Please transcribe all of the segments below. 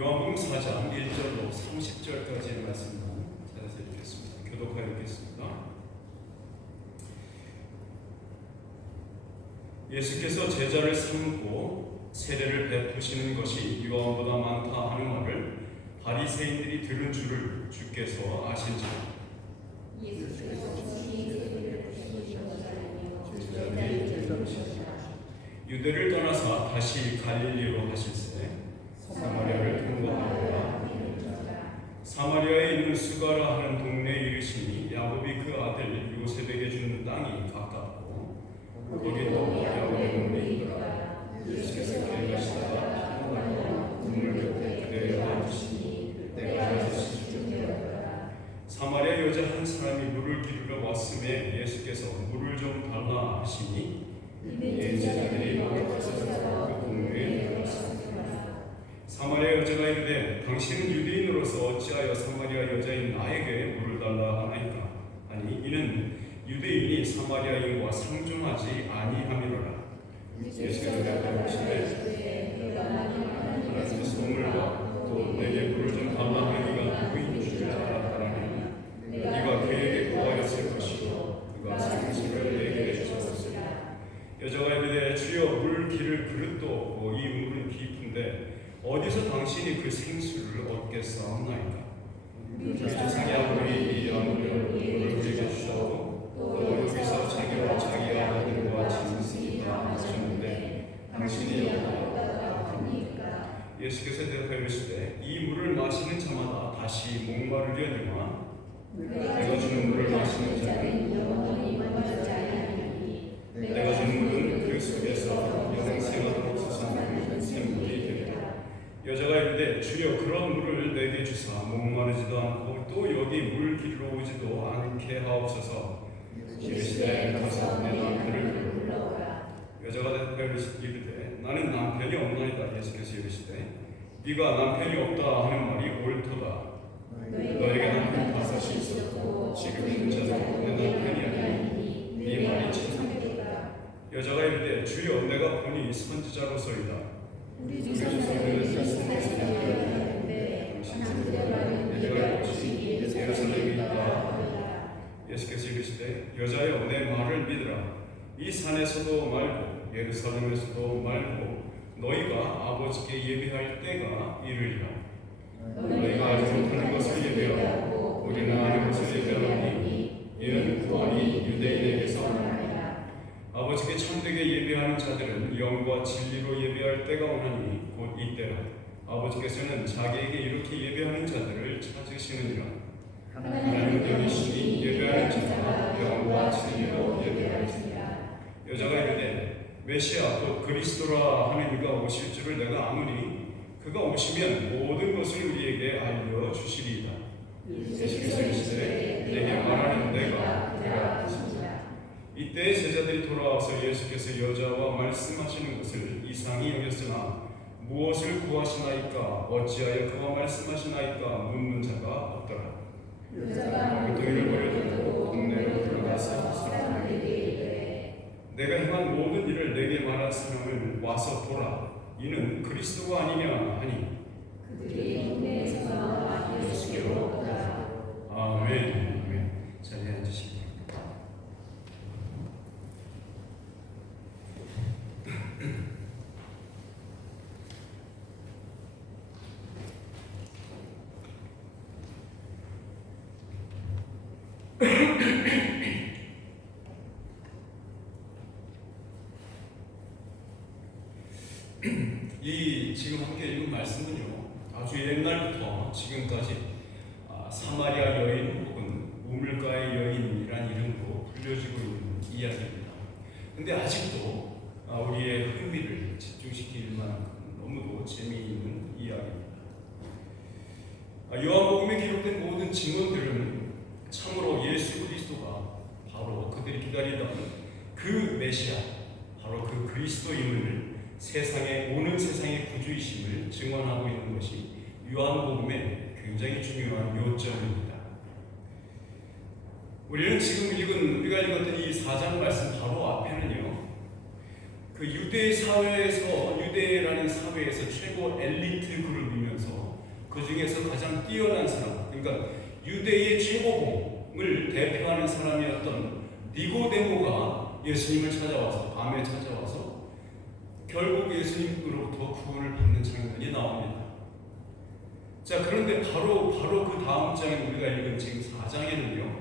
요한복음 4장 1절로 30절까지의 말씀을 찾아서 읽겠습니다. 교독하여 읽겠습니다. 예수께서 제자를 삼고 세례를 베푸시는 것이 요한보다 많다 하는 말을 바리새인들이 들은 줄을 주께서 아신지라. 유대를 떠나사 다시 갈릴리로 가실새 사마리아를 통과하다가 사마리아에 있는 수가라 하는 동네에 이르시니 야곱이 그 아들 요셉에게 준 땅이 가깝고 거기도 야곱의 동네에 있더라. 예수께서 길 가시다가 우물 곁에 그대여 앉으시니 때가 되어서 시중되었더라. 사마리아 여자 한 사람이 물을 기르러 왔음에 예수께서 물을 좀 달라 하시니 제자들이 가서 그 동네에 들어갔습니다. 사마리아 여자가 이르되 당신은 유대인으로서 어찌하여 사마리아 여자인 나에게 물을 달라 하나이까 하니 이는 유대인이 사마리아인과 상종하지 아니함이로라. 예수께서 대답하시되 하나님께서 우물과 또 내게 물을 좀 달라 하니가 누구인 줄 알았더라니 네가 그에게 구하였을 것이요 그가 생수를 내게 주셨으리라. 여자가 이르되 주여 물 기를 그릇도 없고 이 우물은 깊은데 어디서 당신이 그 생수를 얻겠사옵나이까? 우리 조상의 아버지 이 아무를 물을 우리에게 주셨고 또 여기서 자기와 자기 아들과 짐승이라 하셨는데 당신이 여기다 합니까? 예수께서 대답하여 이르시되 이 물을 마시는 자마다 다시 목마르려니와 내가 주는 물을 마시는 자는 영원히 목마르지 아니하리니 내가 주는 물은 그 속에서 영생하도록 솟아나는 샘물이 되리라. 여자가 이르되 주여 그런 물을 내게 주사 목마르지도 않고 또 여기 물 기르러 오지도 않게 하옵소서. 이르시되 가서 내 남편을 불러오라. 여자가 대답하여 이르되 나는 남편이 없나이다. 예수께서 이르시되 네가 남편이 없다 하는 말이 옳도다. 너에게 남편 다섯이 있었고 지금 있는 자도 내 남편이 아니니 네 말이 참되다. 여자가 이르되 주여 내가 보니 선지자로서이다. 우리 조상들은 사슴에게 내가 보시기에 예루살렘에 있다. 예수께서 이르시되 여자여 내 말을 믿으라. 이 산에서도 말고 예루살렘에서도 말고 너희가 아버지께 예배할 때가 이르리라. 너희가 알지 못하는 것을 예배하고 우리는 아는 것을 예배하노니 이는 구원이 유대인에게서 나니라. 아버지께 참되게 예배하는 자들은 영과 진리로 예배할 때가 오나니 곧 이때라. 아버지께서는 자기에게 이렇게 예배하는 자들을 찾으시느니라. 하나님은 영이시니 예배하는 자가 영과 진리로 예배하시니라. 여자가 이르되 메시아 곧 그리스도라 하는 이가 오실 줄을 내가 아노니 그가 오시면 모든 것을 우리에게 알려주시리이다. 예수께서 이르시되 내게 말하는 내가 그라 하시니라. 이때 제자들이 돌아와서 예수께서 여자와 말씀하시는 것을 이상히 여겼으나 무엇을 구하시나이까 어찌하여 그와 말씀하시나이까 묻는 자가 없더라. 여자가 물동이를 버려두고 동네로 들어가서 사람에게 이르되 내가 행한 모든 일을 내게 말한 사람을 와서 보라. 이는 그리스도가 아니냐 하니 그들이 동네에서 나와 예수께로 오더라. 아멘. 아멘. 자리에 앉으시기 이 지금 함께 읽은 말씀은요 아주 옛날부터 지금까지 사마리아 여인 혹은 우물가의 여인이란 이름으로 불려지고 있는 이야기입니다. 근데 아직도 우리의 흥미를 집중시킬 만한 너무도 재미있는 이야기입니다. 요한복음에 기록된 모든 증언들은 참으로 예수 그리스도가 바로 그들이 기다리던 그 메시아 바로 그 그리스도임을 세상에 오는 세상의 구주이심을 증언하고 있는 것이 요한복음의 굉장히 중요한 요점입니다. 우리는 지금 우리가 읽었던 이 4장 말씀 바로 앞에는요 그 유대라는 사회에서 최고 엘리트 그룹이면서 그 중에서 가장 뛰어난 사람, 그러니까 유대의 최고봉을 대표하는 사람이었던 니고데모가 예수님을 찾아와서, 밤에 찾아와서 결국 예수님으로부터 구원을 받는 장면이 나옵니다. 자, 그런데 바로 그 다음 장에 우리가 읽은 지금 4장에는요,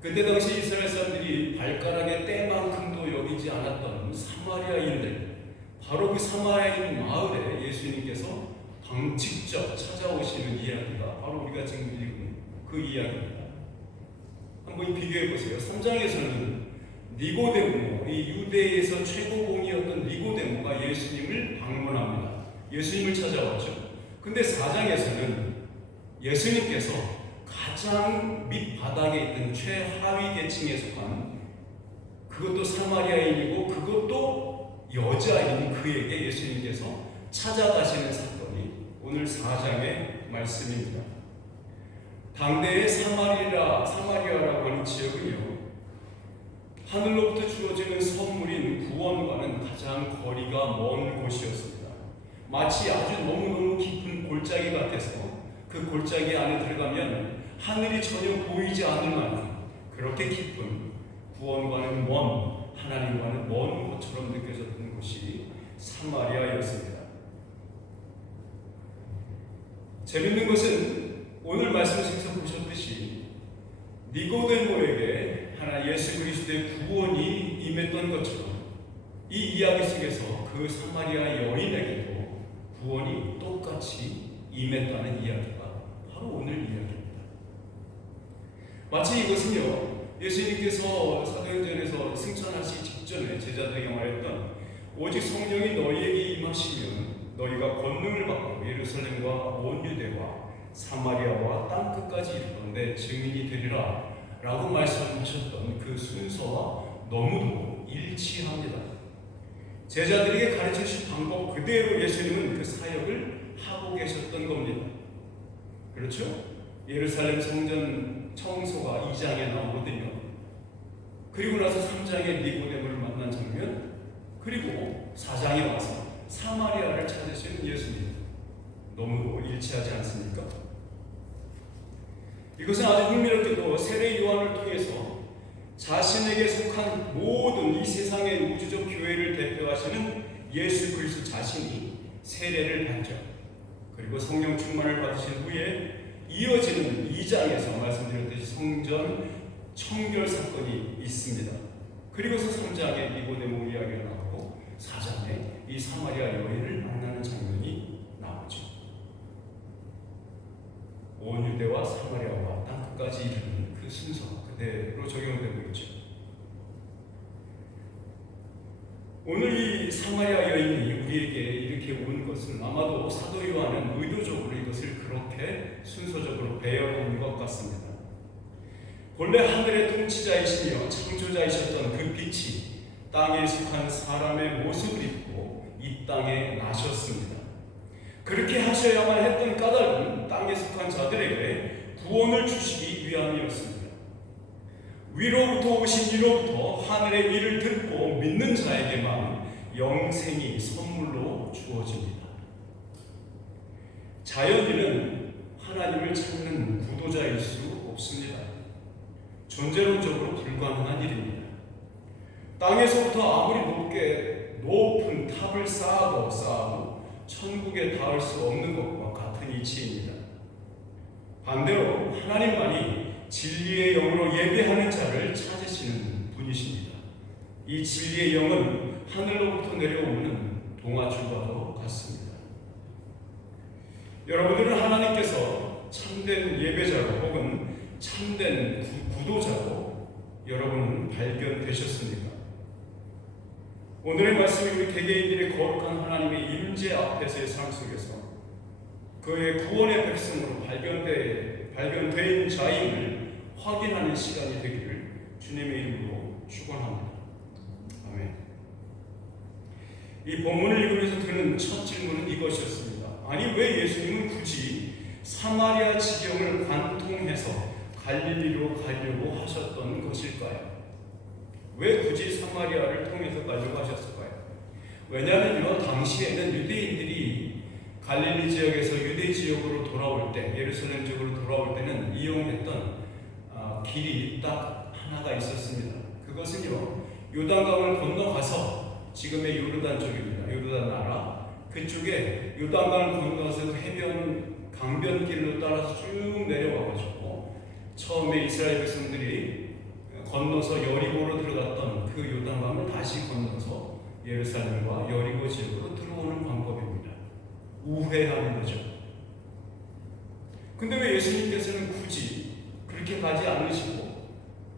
그때 당시 이스라엘 사람들이 발가락의 때만큼도 여기지 않았던 사마리아인들, 바로 그 사마리아인 마을에 예수님께서 직접 찾아오시는 이야기가 바로 우리가 지금 읽은 그 이야기입니다. 한번 비교해 보세요. 3장에서는 니고데모, 이 유대에서 최고봉이었던 니고데모가 예수님을 방문합니다. 예수님을 찾아왔죠. 근데 4장에서는 예수님께서 가장 밑바닥에 있던 최하위 계층에 속한, 그것도 사마리아인이고 그것도 여자인 그에게 예수님께서 찾아가시는 사건이 오늘 4장의 말씀입니다. 당대의 사마리아라고 하는 지역은요, 하늘로부터 주어지는 선물인 구원과는 가장 거리가 먼 곳이었습니다. 마치 아주 너무너무 깊은 골짜기 같아서 그 골짜기 안에 들어가면 하늘이 전혀 보이지 않을 만한 그렇게 깊은, 구원과는 먼, 하나님과는 먼 곳처럼 느껴졌던 곳이 사마리아였습니다. 재밌는 것은 오늘 말씀 속에서 보셨듯이 니고데모에게 하나 예수 그리스도의 구원이 임했던 것처럼 이 이야기 속에서 그 사마리아 여인에게도 구원이 똑같이 임했다는 이야기가 바로 오늘 이야기입니다. 마치 이것은요, 예수님께서 사도행전에서 승천하시기 직전에 제자들에게 말했던 오직 성령이 너희에게 임하시면 너희가 권능을 받고 예루살렘과 온 유대와 사마리아와 땅끝까지 이르러 내 증인이 되리라 라고 말씀하셨던 그 순서와 너무도 일치합니다. 제자들에게 가르치신 방법 그대로 예수님은 그 사역을 하고 계셨던 겁니다. 그렇죠? 예루살렘 성전 청소가 2장에 나오거든요. 그리고 나서 3장에 니고데모를 만난 장면, 그리고 4장에 와서 사마리아를 찾으시는 예수님, 너무 일치하지 않습니까? 이것은 아주 흥미롭게도 세례 요한을 통해서 자신에게 속한 모든 이 세상의 우주적 교회를 대표하시는 예수 그리스도 자신이 세례를 받죠. 그리고 성령 충만을 받으신 후에 이어지는 2장에서 말씀드렸듯이 성전 청결 사건이 있습니다. 그리고서 3장에 니고데모 이야기가 나오고 4장에 이 사마리아 여인을 만나는 장면이 나오죠. 온 유대와 사마리아와 땅끝까지 이르는 그 순서 그대로 적용되고 있죠. 오늘 이 사마리아 여인이 우리에게 이렇게 온 것은 아마도 사도 요한은 의도적으로 이것을 그렇게 순서적으로 배열한 것 같습니다. 본래 하늘의 통치자이시며 창조자이셨던 그 빛이 땅에 속한 사람의 모습을 입고 이 땅에 나셨습니다. 그렇게 하셔야만 했던 까닭은 땅에 속한 자들에게 구원을 주시기 위함이었습니다. 위로부터 오신 이로부터 하늘의 일을 듣고 믿는 자에게만 영생이 선물로 주어집니다. 자연인은 하나님을 찾는 구도자일 수 없습니다. 존재론적으로 불가능한 일입니다. 땅에서부터 아무리 높은 탑을 쌓아도 천국에 닿을 수 없는 것과 같은 이치입니다. 반대로 하나님만이 진리의 영으로 예배하는 자를 찾으시는 분이십니다. 이 진리의 영은 하늘로부터 내려오는 동아줄과도 같습니다. 여러분들은 하나님께서 참된 예배자로 혹은 참된 구도자로 여러분은 발견되셨습니까? 오늘의 말씀이 우리 개개인들의 거룩한 하나님의 임재 앞에서의 삶 속에서 그의 구원의 백성으로 발견된 자임을 확인하는 시간이 되기를 주님의 이름으로 축원합니다. 아멘. 이 본문을 읽으면서 드는 첫 질문은 이것이었습니다. 아니 왜 예수님은 굳이 사마리아 지경을 관통해서 갈릴리로 가려고 하셨던 것일까요? 왜 굳이 사마리아를 통해서 가려고 하셨을까요? 왜냐하면요, 당시에는 유대인들이 갈릴리 지역에서 유대 지역으로 돌아올 때, 예루살렘 지역으로 돌아올 때는 이용했던 길이 딱 하나가 있었습니다. 그것은요, 요단강을 건너가서 지금의 요르단 쪽입니다. 요르단 나라 그쪽에 요단강을 건너서 해변 강변길로 따라서 쭉 내려와가지고 처음에 이스라엘 백성들이 건너서 여리고로 들어갔던 그 요단강을 다시 건너서 예루살렘과 여리고 지역으로 들어오는 방법입니다. 우회하는 거죠. 근데 왜 예수님께서는 굳이 그렇게 가지 않으시고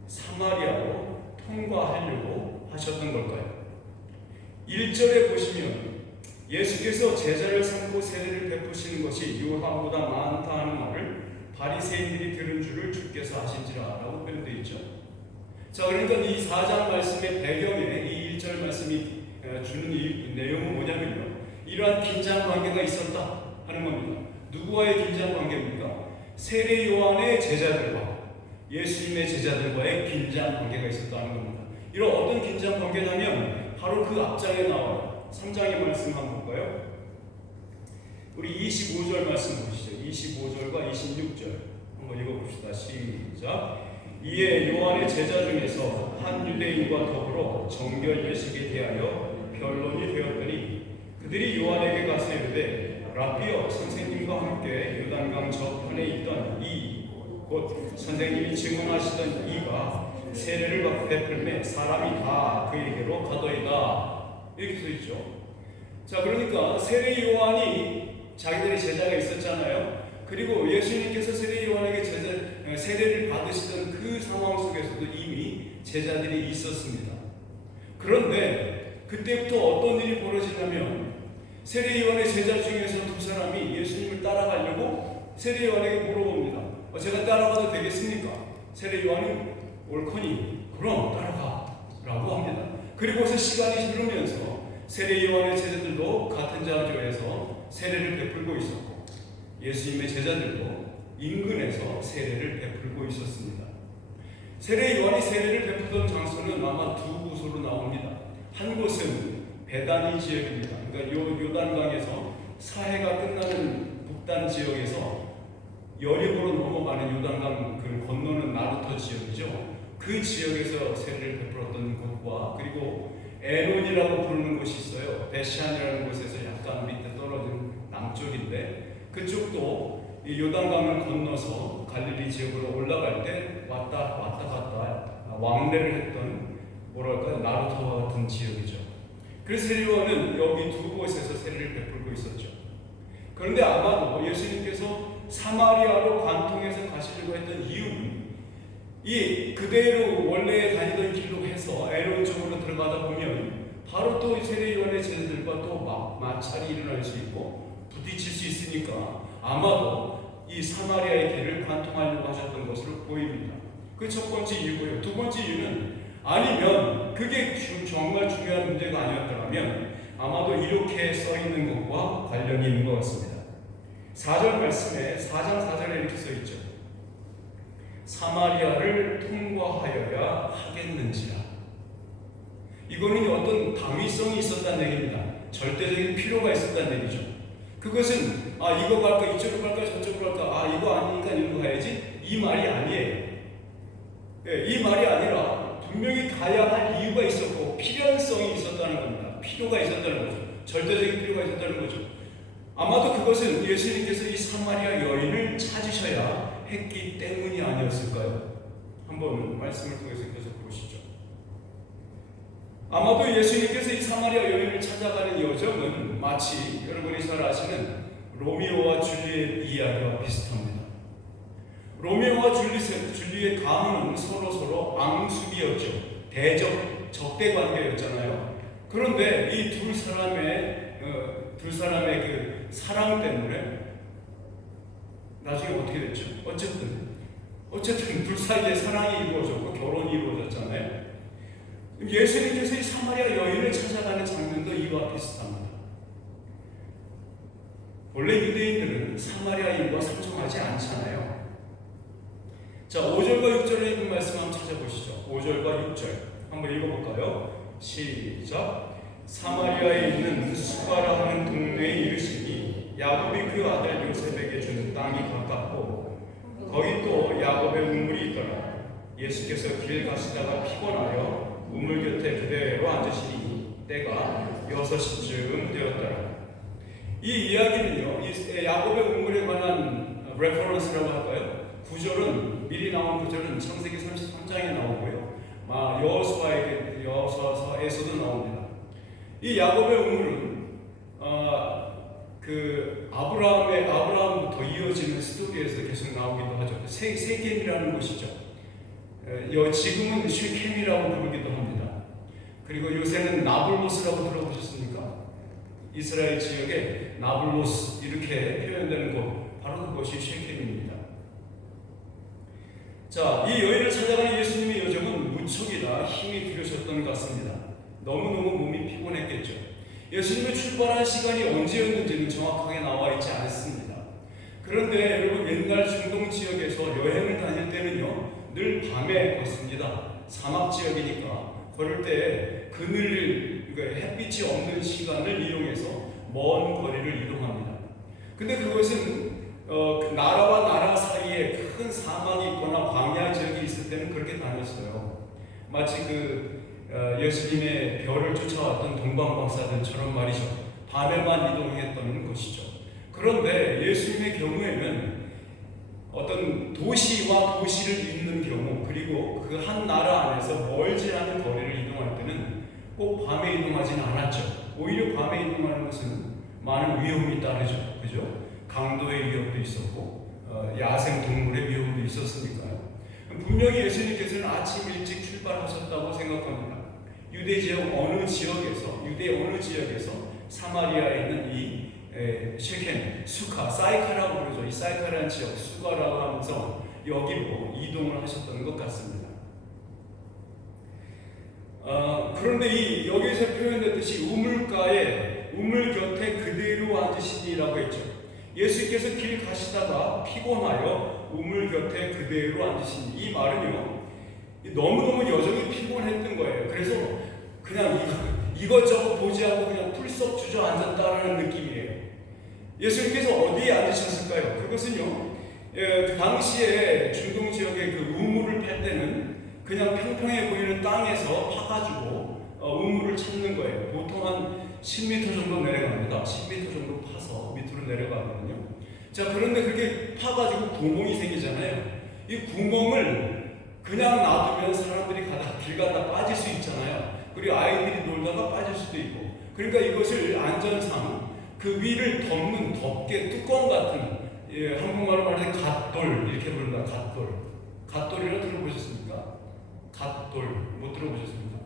사마리아로 통과하려고 하셨던 걸까요? 1절에 보시면 예수께서 제자를 삼고 세례를 베푸시는 것이 요한보다 많다 하는 말을 바리새인들이 들은 줄을 주께서 아신지라 라고 표현되어 있죠. 자, 그러니까 이 4장 말씀의 배경에 이 1절 말씀이 주는 이 내용은 뭐냐면요, 이러한 긴장 관계가 있었다 하는 겁니다. 누구와의 긴장 관계입니까? 세례 요한의 제자들과 예수님의 제자들과의 긴장 관계가 있었다는 겁니다. 이런 어떤 긴장 관계냐면 바로 그 앞장에 나와요. 3장의 말씀 한번 볼까요? 우리 25절 말씀 보시죠. 25절과 26절 한번 읽어봅시다. 시작. 이에 요한의 제자 중에서 한 유대인과 더불어 정결 예식에 대하여 변론이 되었더니 그들이 요한에게 가서 이르되 라비여, 선생님과 함께 요단강 저편에 있던 이 곧 선생님이 증언하시던 이가 세례를 베풀매 사람이 다 그에게로 가더이다. 이렇게 써 있죠. 자, 그러니까 세례 요한이 자기들의 제자가 있었잖아요. 그리고 예수님께서 세례 요한에게 세례를 받으시던 그 상황 속에서도 이미 제자들이 있었습니다. 그런데 그때부터 어떤 일이 벌어지냐면 세례 요한의 제자 중에서 두 사람이 예수님을 따라가려고 세례 요한에게 물어봅니다. 제가 따라가도 되겠습니까? 세례 요한이 옳거니 그럼 따라가 라고 합니다. 그리고서 시간이 흐르면서 세례 요한의 제자들도 같은 장소에서 세례를 베풀고 있었고 예수님의 제자들도 인근에서 세례를 베풀고 있었습니다. 세례 요한이 세례를 베풀던 장소는 아마 두 곳으로 나옵니다. 한 곳은 베다니 지역입니다. 그러니까 요단강에서 사해가 끝나는 북단 지역에서 여리고로 넘어가는 요단강 그 건너는 나루터 지역이죠. 그 지역에서 세례를 베풀었던 곳과 그리고 에논이라고 부르는 곳이 있어요. 베시안이라는 곳에서 약간 밑에 떨어진 남쪽인데 그쪽도 이 요단강을 건너서 갈릴리 지역으로 올라갈 때 왔다 갔다 왕래를 했던 뭐랄까요, 나루터와 같은 지역이죠. 그래서 세례 요한은 여기 두 곳에서 세례를 베풀고 있었죠. 그런데 아마도 예수님께서 사마리아로 관통해서 가시려고 했던 이유는 이 그대로 원래 다니던 길로 해서 에론 쪽으로 들어가다 보면 바로 또 세례 요한의 제자들과 또 마찰이 일어날 수 있고 부딪힐 수 있으니까 아마도 이 사마리아의 길을 관통하려고 하셨던 것으로 보입니다. 그 첫 번째 이유고요. 두 번째 이유는 아니면 그게 정말 중요한 문제가 아니었더라면 아마도 이렇게 써 있는 것과 관련이 있는 것 같습니다. 4절 말씀에 4장 4절에 이렇게 써 있죠. 사마리아를 통과하여야 하겠는지라. 이거는 어떤 당위성이 있었다는 얘기입니다. 절대적인 필요가 있었다는 얘기죠. 그것은 이거 갈까 이쪽으로 갈까 저쪽으로 갈까 이거 아니니까 이리로 가야지 이 말이 아니에요. 이 말이 아니라 분명히 가야 할 이유가 있었고 필연성이 있었다는 겁니다. 필요가 있었다는 거죠. 절대적인 필요가 있었다는 거죠. 아마도 그것은 예수님께서 이 사마리아 여인을 찾으셔야 했기 때문이 아니었을까요? 한번 말씀을 통해서 계속 보시죠. 아마도 예수님께서 이 사마리아 여인을 찾아가는 여정은 마치 여러분이 잘 아시는 로미오와 줄리엣 이야기와 비슷합니다. 로미오와 줄리엣 가문은 서로 앙숙이었죠. 적대 관계였잖아요. 그런데 이 두 사람의 그 사랑 때문에 나중에 어떻게 됐죠? 어쨌든 둘 사이에 사랑이 이루어졌고 결혼이 이루어졌잖아요. 예수님께서 이 사마리아 여인을 찾아가는 장면도 이와 비슷합니다. 원래 유대인들은 사마리아인과 상종하지 않잖아요. 자, 5절과 6절에 있는 말씀 한번 찾아보시죠. 5절과 6절 한번 읽어볼까요? 시작. 사마리아에 있는 수가라 하는 동네에 이르시니 야곱이 그 아들 요셉에게 준 땅이 가깝고 거기 또 야곱의 우물이 있더라. 예수께서 길 가시다가 피곤하여 우물 곁에 그대로 앉으시니 때가 6시쯤 되었더라. 이 이야기는요, 이 야곱의 우물에 관한 레퍼런스라고 할까요? 구절은 미리 나온 구절은 창세기 33장에 나오고요, 여호수아서에서도 나옵니다. 이 야곱의 우물은 그 아브라함부터 이어지는 스토리에서 계속 나오기도 하죠. 세겜이라는 곳이죠. 지금은 쉐켐이라고 부르기도 합니다. 그리고 요새는 나블로스라고 들어보셨습니까? 이스라엘 지역에 나블로스 이렇게 표현되는 곳, 바로 그것이 쉐켐입니다. 자, 이 여인을 찾아가는 예수님의 여정은 무척이나 힘이 들으셨던 것 같습니다. 너무너무 몸이 피곤했겠죠. 예수님의 출발한 시간이 언제였는지는 정확하게 나와 있지 않습니다. 그런데 여러분, 옛날 중동 지역에서 여행을 다닐 때는요, 늘 밤에 걷습니다. 사막 지역이니까 걸을 때 그늘, 햇빛이 없는 시간을 이용해서 먼 거리를 이동합니다. 근데 그것은 나라와 나라 사이에 큰 사막이 있거나 광야 지역이 있을 때는 그렇게 다녔어요. 마치 예수님의 별을 쫓아왔던 동방박사들처럼 말이죠. 밤에만 이동했던 것이죠. 그런데 예수님의 경우에는 어떤 도시와 도시를 잇는 경우, 그리고 그 한 나라 안에서 멀지 않은 거리를 이동할 때는 꼭 밤에 이동하진 않았죠. 오히려 밤에 이동하는 것은 많은 위험이 따르죠. 그죠? 강도의 위험도 있었고 야생 동물의 위험도 있었으니까요. 분명히 예수님께서는 아침 일찍 출발하셨다고 생각합니다. 유대 어느 지역에서 사마리아에 있는 이 쉐켐, 수카, 사이카라고 부르죠. 이 사이카라는 지역, 수가라고 하면서 여기로 이동을 하셨던 것 같습니다. 그런데 여기서 표현됐듯이 우물 곁에 그대로 앉으시니라고 했죠. 예수께서 길 가시다가 피곤하여 우물 곁에 그대로 앉으시니, 이 말은요, 너무너무 여정이 피곤했던 거예요. 그래서 그냥 이것저것 보지 않고 그냥 풀썩 주저앉았다라는 느낌이에요. 예수님께서 어디에 앉으셨을까요? 그것은요, 그 당시에 중동 지역의 그 우물을 팔 때는 그냥 평평해 보이는 땅에서 파가지고 우물을 찾는 거예요. 보통 한 10m 정도 내려갑니다. 10m 정도 파서 밑으로 내려가거든요. 자, 그런데 그렇게 파가지고 구멍이 생기잖아요. 이 구멍을 그냥 놔두면 사람들이 길 가다 빠질 수 있잖아요. 그리고 아이들이 놀다가 빠질 수도 있고. 그러니까 이것을 안전상 그 위를 덮는 뚜껑 같은, 한국말로 말해서 갓돌 이렇게 부른다. 갓돌이라고 들어보셨습니까? 갓돌 못 들어보셨습니까?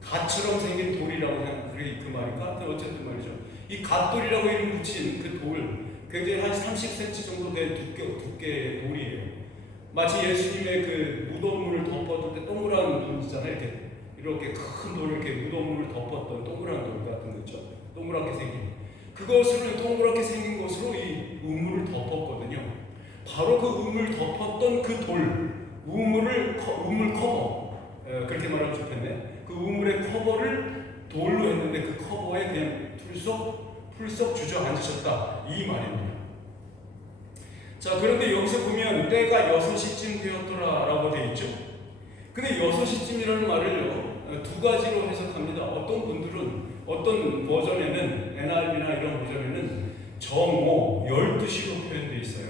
갓처럼 생긴 돌이라고 그냥 그게 그 말인가? 어쨌든 말이죠. 이 갓돌이라고 이름 붙인 그 돌, 굉장히 한 30cm 정도 된 두께의 돌이에요. 마치 예수님의 그 무덤물을 덮었을 때 동그란 돌 있잖아요. 이렇게 큰 돌을 이렇게 무덤물을 덮었던 동그란 돌 같은 거죠. 동그랗게 생긴. 그것을 동그랗게 생긴 것으로 이 우물을 덮었거든요. 바로 그 우물 덮었던 그 돌, 우물 커버, 그렇게 말하면 좋겠네. 그 우물의 커버를 돌로 했는데 그 커버에 그냥 풀썩 주저앉으셨다, 이 말입니다. 자, 그런데 여기서 보면 때가 6시쯤 되었더라라고 되어 있죠. 근데 6시쯤이라는 말을요, 두 가지로 해석합니다. 어떤 분들은 어떤 버전에는, NRB나 이런 버전에는 정오 12시로 표현되어 있어요.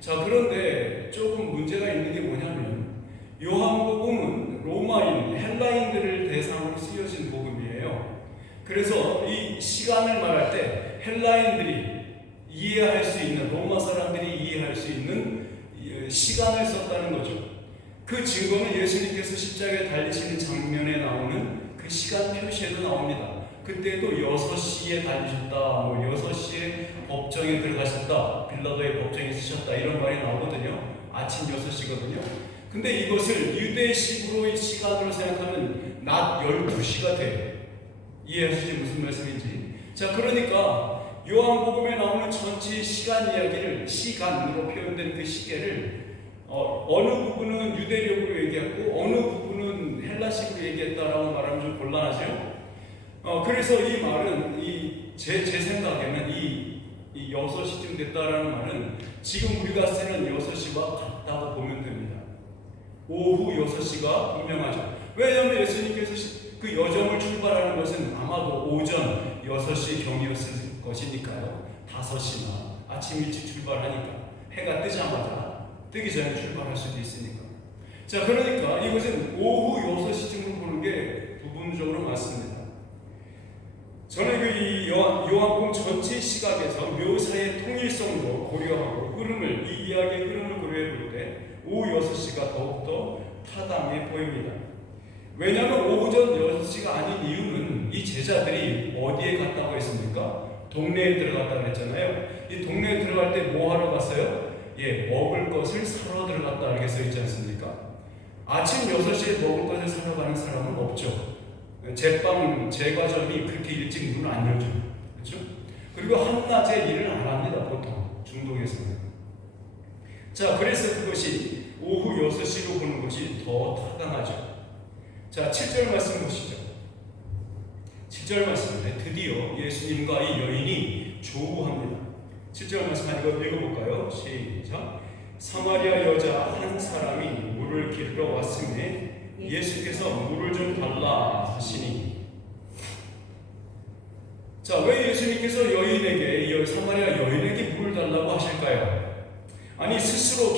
자, 그런데 조금 문제가 있는 게 뭐냐면, 요한복음은 로마인, 헬라인들을 대상으로 쓰여진 복음이에요. 그래서 이 시간을 말할 때 헬라인들이 이해할 수 있는, 로마 사람들이 이해할 수 있는 시간을 썼다는 거죠. 그 증거는 예수님께서 십자가에 달리시는 장면에 나오는 그 시간 표시에도 나옵니다. 그때도 6시에 달리셨다, 6시에 법정에 들어가셨다, 빌라도의 법정에 쓰셨다, 이런 말이 나오거든요. 아침 6시거든요. 근데 이것을 유대식으로의 시간으로 생각하면 낮 12시가 돼요. 이해하시지 무슨 말씀인지. 자, 그러니까 요한복음에 나오는 전체 시간 이야기를, 시간으로 표현된 그 시계를 어느 부분은 유대력으로 얘기했고 어느 부분은 헬라식으로 얘기했다라고 말하면 좀 곤란하죠. 그래서 이 말은 제 생각에는 이 6시쯤 됐다라는 말은 지금 우리가 쓰는 6시와 같다고 보면 됩니다. 오후 6시가 분명하죠. 왜냐하면 예수님께서 그 여정을 출발하는 것은 아마도 오전 6시 경이었을 것이니까요. 5시나 아침 일찍 출발하니까 해가 뜨자마자 뜨기 전에 출발할 수도 있으니까. 자, 그러니까 이것은 오후 6시쯤으로 보는 게 부분적으로 맞습니다. 저는 이 요한복음 전체 시각에서 묘사의 통일성도 고려하고 이 이야기의 흐름을 고려해 볼 때 오후 6시가 더욱더 타당해 보입니다. 왜냐하면 오전 6시가 아닌 이유는 이 제자들이 어디에 갔다고 했습니까? 동네에 들어갔다고 했잖아요. 이 동네에 들어갈 때 뭐 하러 갔어요? 먹을 것을 사러 들어갔다 이렇게 써 있지 않습니까? 아침 6시에 먹을 것을 사러 가는 사람은 없죠. 제과점이 그렇게 일찍 문을 안 열죠. 그렇죠? 그리고 한낮에 일을 안 합니다. 보통 중동에서는. 자, 그래서 그것이 오후 6시로 보는 것이 더 타당하죠. 자, 7절 말씀 보시죠. 7절 말씀에 드디어 예수님과 이 여인이 조우합니다. 7절 말씀 한번 읽어볼까요? 시작. 사마리아 여자 한 사람이 물을 길러 왔음에 예수께서 물을 좀 달라 하시니. 자, 왜 예수님께서 사마리아 여인에게 물을 달라고 하실까요? 아니, 스스로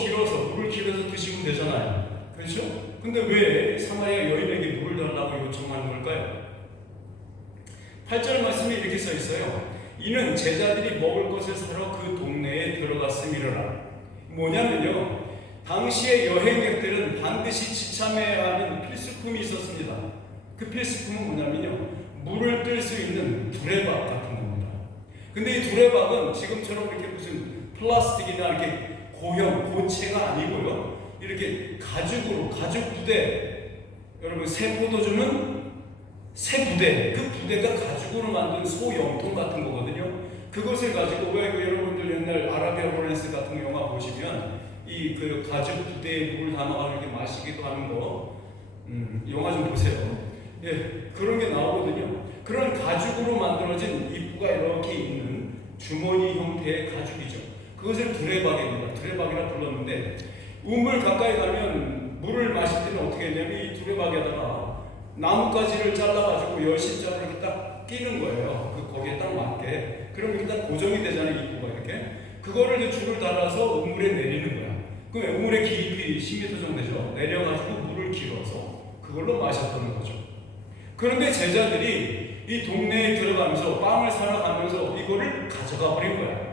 물을 길어서 드시면 되잖아요. 그렇죠? 근데 왜 사마리아 여인에게 물을 달라고 요청하는 걸까요? 8절 말씀에 이렇게 써 있어요. 이는 제자들이 먹을 것을 사러 그 동네에 들어갔음이라. 뭐냐면요, 당시의 여행객들은 반드시 지참해야 하는 필수품이 있었습니다. 그 필수품은 뭐냐면요, 물을 뜰 수 있는 두레박 같은 겁니다. 근데 이 두레박은 지금처럼 이렇게 무슨 플라스틱이나 이렇게 고체가 아니고요, 이렇게 가죽 부대, 여러분 세포도주는 새 부대, 그 부대가 가죽으로 만든 소형통 같은 거거든요. 그것을 가지고 여러분들 옛날 아라비아 로렌스 같은 영화 보시면 그 가죽 부대에 물을 담아서 이렇게 마시기도 하는 거, 영화 좀 보세요. 그런 게 나오거든요. 그런 가죽으로 만들어진 입구가 이렇게 있는 주머니 형태의 가죽이죠. 그것을 두레박입니다. 두레박이라 불렀는데, 우물 가까이 가면 물을 마실 때는 어떻게 했냐면 이 두레박에다가 나뭇가지를 잘라가지고 열심자로 이렇게 딱 끼는 거예요. 거기에 딱 맞게. 그럼 이렇게 딱 고정이 되잖아요, 입구가 이렇게. 그거를 이제 줄을 달아서 우물에 내리는 거야. 그 우물의 깊이 10m 정도 되죠. 내려가지고 물을 길어서 그걸로 마셨던 거죠. 그런데 제자들이 이 동네에 들어가면서 빵을 사러 가면서 이거를 가져가 버린 거야.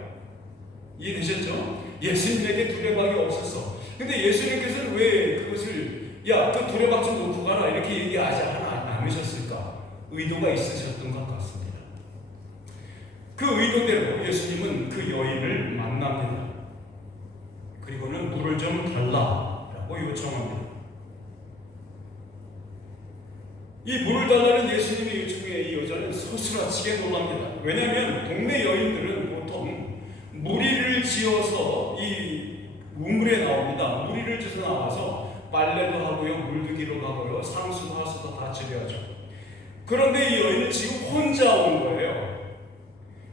이해되셨죠? 예수님에게 두레박이 없었어. 근데 예수님께서는 왜 그것을 그 두레박 좀 놓고 가라 이렇게 얘기하지 않으셨을까? 의도가 있으셨던 것 같습니다. 그 의도대로 예수님은 그 여인을 만납니다. 그리고는 물을 좀 달라라고 요청합니다. 이 물을 달라는 예수님의 요청에 이 여자는 소스라치게 놀랍니다. 왜냐하면 동네 여인들은 보통 무리를 지어서 이 우물에 나옵니다. 무리를 지어서 나와서 빨래도 하고요, 물도 기러 가고요, 상수도 하수도 다 처리하죠. 그런데 이 여인은 지금 혼자 온 거예요.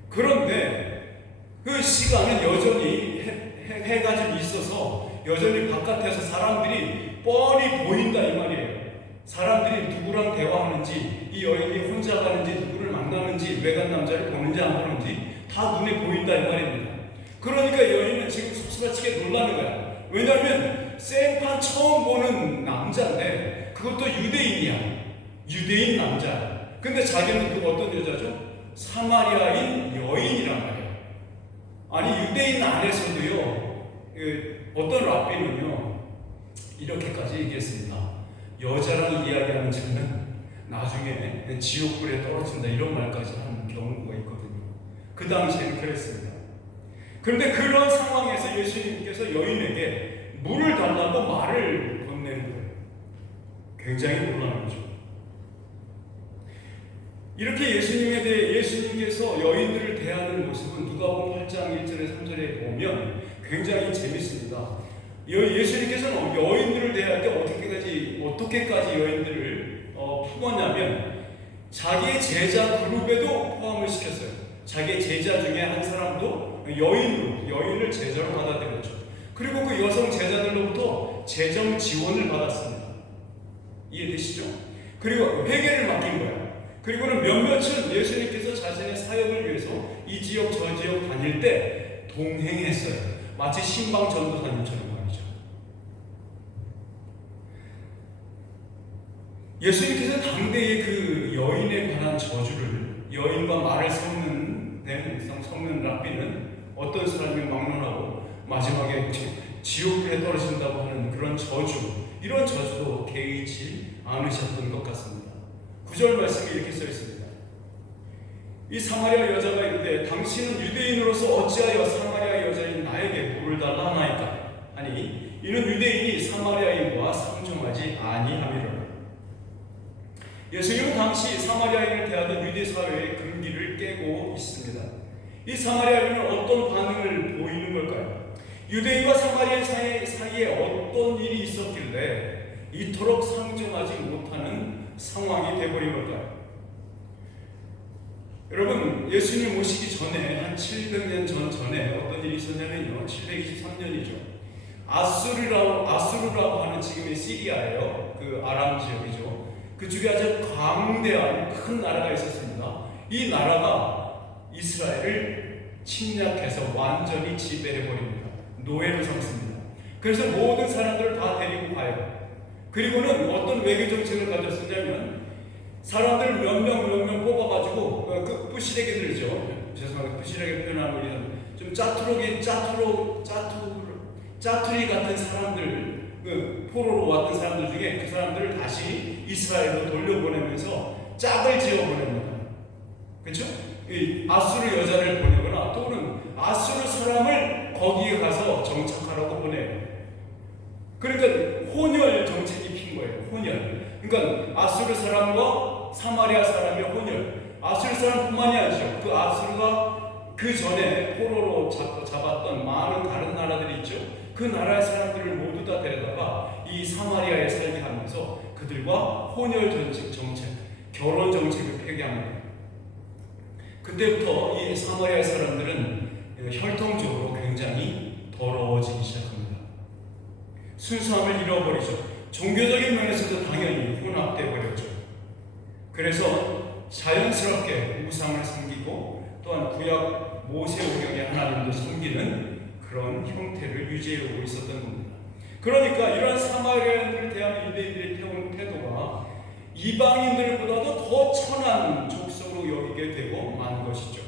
그런데 그 시간은 여전히 해가 좀 있어서 여전히 바깥에서 사람들이 뻔히 보인다 이 말이에요. 사람들이 누구랑 대화하는지, 이 여인이 혼자 가는지, 누구를 만나는지, 외간 남자를 보는지 안 보는지 다 눈에 보인다 이 말입니다. 그러니까 여인은 지금 속수라치게 놀라는 거야. 왜냐하면 생판 처음 보는 남자인데 그것도 유대인이야. 유대인 남자. 근데 자기는 어떤 여자죠? 사마리아인 여인이란 말이야. 아니, 유대인 안에서도요, 어떤 랍비는요 이렇게까지 얘기했습니다. 여자랑 이야기하는 자는 나중에 지옥불에 떨어진다 이런 말까지 하는 경우가 있거든요. 그 당시에는 그랬습니다. 그런데 그런 상황에서 예수님께서 여인에게 물을 달라고 말을 건네는 거예요. 굉장히 놀라운 거죠. 이렇게 예수님께서 여인들을 대하는 모습은 누가복음 8장 1절에 3절에 보면 굉장히 재밌습니다. 예수님께서는 여인들을 대할 때 어떻게까지 여인들을 품었냐면 자기의 제자 그룹에도 포함을 시켰어요. 자기의 제자 중에 한 사람도 여인을 제자로 받아들였죠. 그리고 그 여성 제자들로부터 재정 지원을 받았습니다. 이해되시죠? 그리고 회개를 맡긴 거예요. 그리고는 몇몇은 예수님께서 자신의 사역을 위해서 이 지역 저 지역 다닐 때 동행했어요. 마치 신방 전도사님처럼 말이죠. 예수님께서 당대의 그 여인에 관한 저주를, 여인과 말을 섞는 랍비는 어떤 사람이 막론하고 마지막에 지옥불에 떨어진다고 하는 그런 저주, 이런 저주도 개의치 않으셨던 것 같습니다. 9절 말씀에 이렇게 써 있습니다. 이 사마리아 여자가 이르되 당신은 유대인으로서 어찌하여 사마리아 여자인 나에게 물을 달라 하나이까 하니 이는 유대인이 사마리아인과 상종하지 아니함이로라. 예수님은 당시 사마리아인을 대하던 유대 사회의 금기를 깨고 있습니다. 이 사마리아인은 어떤 반응을 보이는 걸까요? 유대인과 사마리아 사이에 어떤 일이 있었길래 이토록 상종하지 못하는 상황이 되어버린 걸까요? 여러분, 예수님 오시기 전에 한 700년 전에 어떤 일이 있었냐면요, 723년이죠. 아수르라고 하는 지금의 시리아예요. 그 아람 지역이죠. 그쪽에 아주 광대한 큰 나라가 있었습니다. 이 나라가 이스라엘을 침략해서 완전히 지배해버립니다. 노예로 삼습니다. 그래서 모든 사람들을 다 데리고 가요. 그리고는 어떤 외교 정책을 가졌었냐면 사람들 몇 명 뽑아가지고 그 뿌시래기들이죠. 죄송합니다. 뿌시래기 표현하면 좀 짜투리 같은 사람들, 그 포로로 왔던 사람들 중에 그 사람들을 다시 이스라엘로 돌려보내면서 짝을 지어보냅니다. 그렇죠? 이 아수르 여자를 보내거나 또는 아수르 사람을 거기에 가서 정착하라고 보내요. 그러니까 혼혈 정책이 핀 거예요. 혼혈. 그러니까 아수르 사람과 사마리아 사람의 혼혈. 아수르 사람뿐만이 아니죠. 그 아수르가 그 전에 포로로 잡았던 많은 다른 나라들이 있죠. 그 나라의 사람들을 모두 다 데려다가 이 사마리아에 살게 하면서 그들과 혼혈 정책, 결혼 정책을 폐기합니다. 그때부터 이 사마리아 사람들은 혈통적으로 굉장히 더러워지기 시작합니다. 순수함을 잃어버리죠. 종교적인 면에서도 당연히 혼합되어 버렸죠. 그래서 자연스럽게 우상을 섬기고 또한 구약 모세오경의 하나님도 섬기는 그런 형태를 유지해오고 있었던 겁니다. 그러니까 이러한 사마리아인들을 대하는 유대인들의 태도가 이방인들보다도 더 천한 족속으로 여기게 되고 만 것이죠.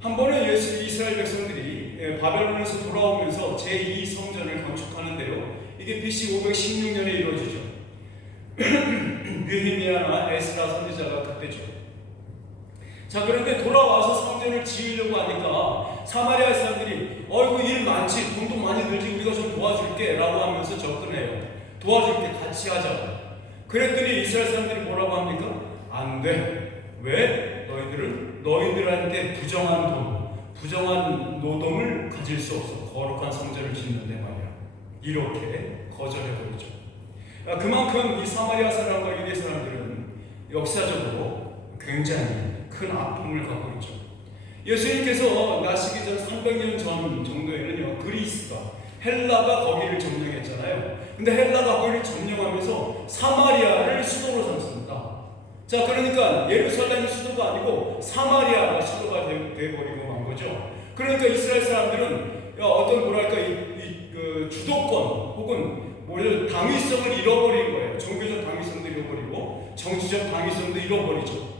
한 번은 이스라엘 백성들이 바벨론에서 돌아오면서 제2성전을 건축하는데요. 이게 BC 516년에 이루어지죠. 느헤미야나 에스라 선지자가 그때죠. 자, 그런데 돌아와서 성전을 지으려고 하니까 사마리아 사람들이 어이구 일 많지, 돈도 많이 들지, 우리가 좀 도와줄게 라고 하면서 접근해요. 도와줄게, 같이 하자. 그랬더니 이스라엘 사람들이 뭐라고 합니까? 안 돼. 왜? 너희들한테 부정한 노동을 가질 수 없어. 거룩한 성전을 짓는데 말이야. 이렇게 거절해버리죠. 그만큼 이 사마리아 사람과 유대 사람들은 역사적으로 굉장히 큰 아픔을 갖고 있죠. 예수님께서 나시기 전 300년 전 정도에는요, 그리스가, 헬라가 거기를 점령했잖아요. 근데 헬라가 거기를 점령하면서 사마리아를 수도로 삼습니다. 자, 그러니까 예루살렘이 수도가 아니고 사마리아가 수도가 되어버리고 만 거죠. 그러니까 이스라엘 사람들은 그 주도권 혹은 당위성을 잃어버린 거예요. 종교적 당위성도 잃어버리고 정치적 당위성도 잃어버리죠.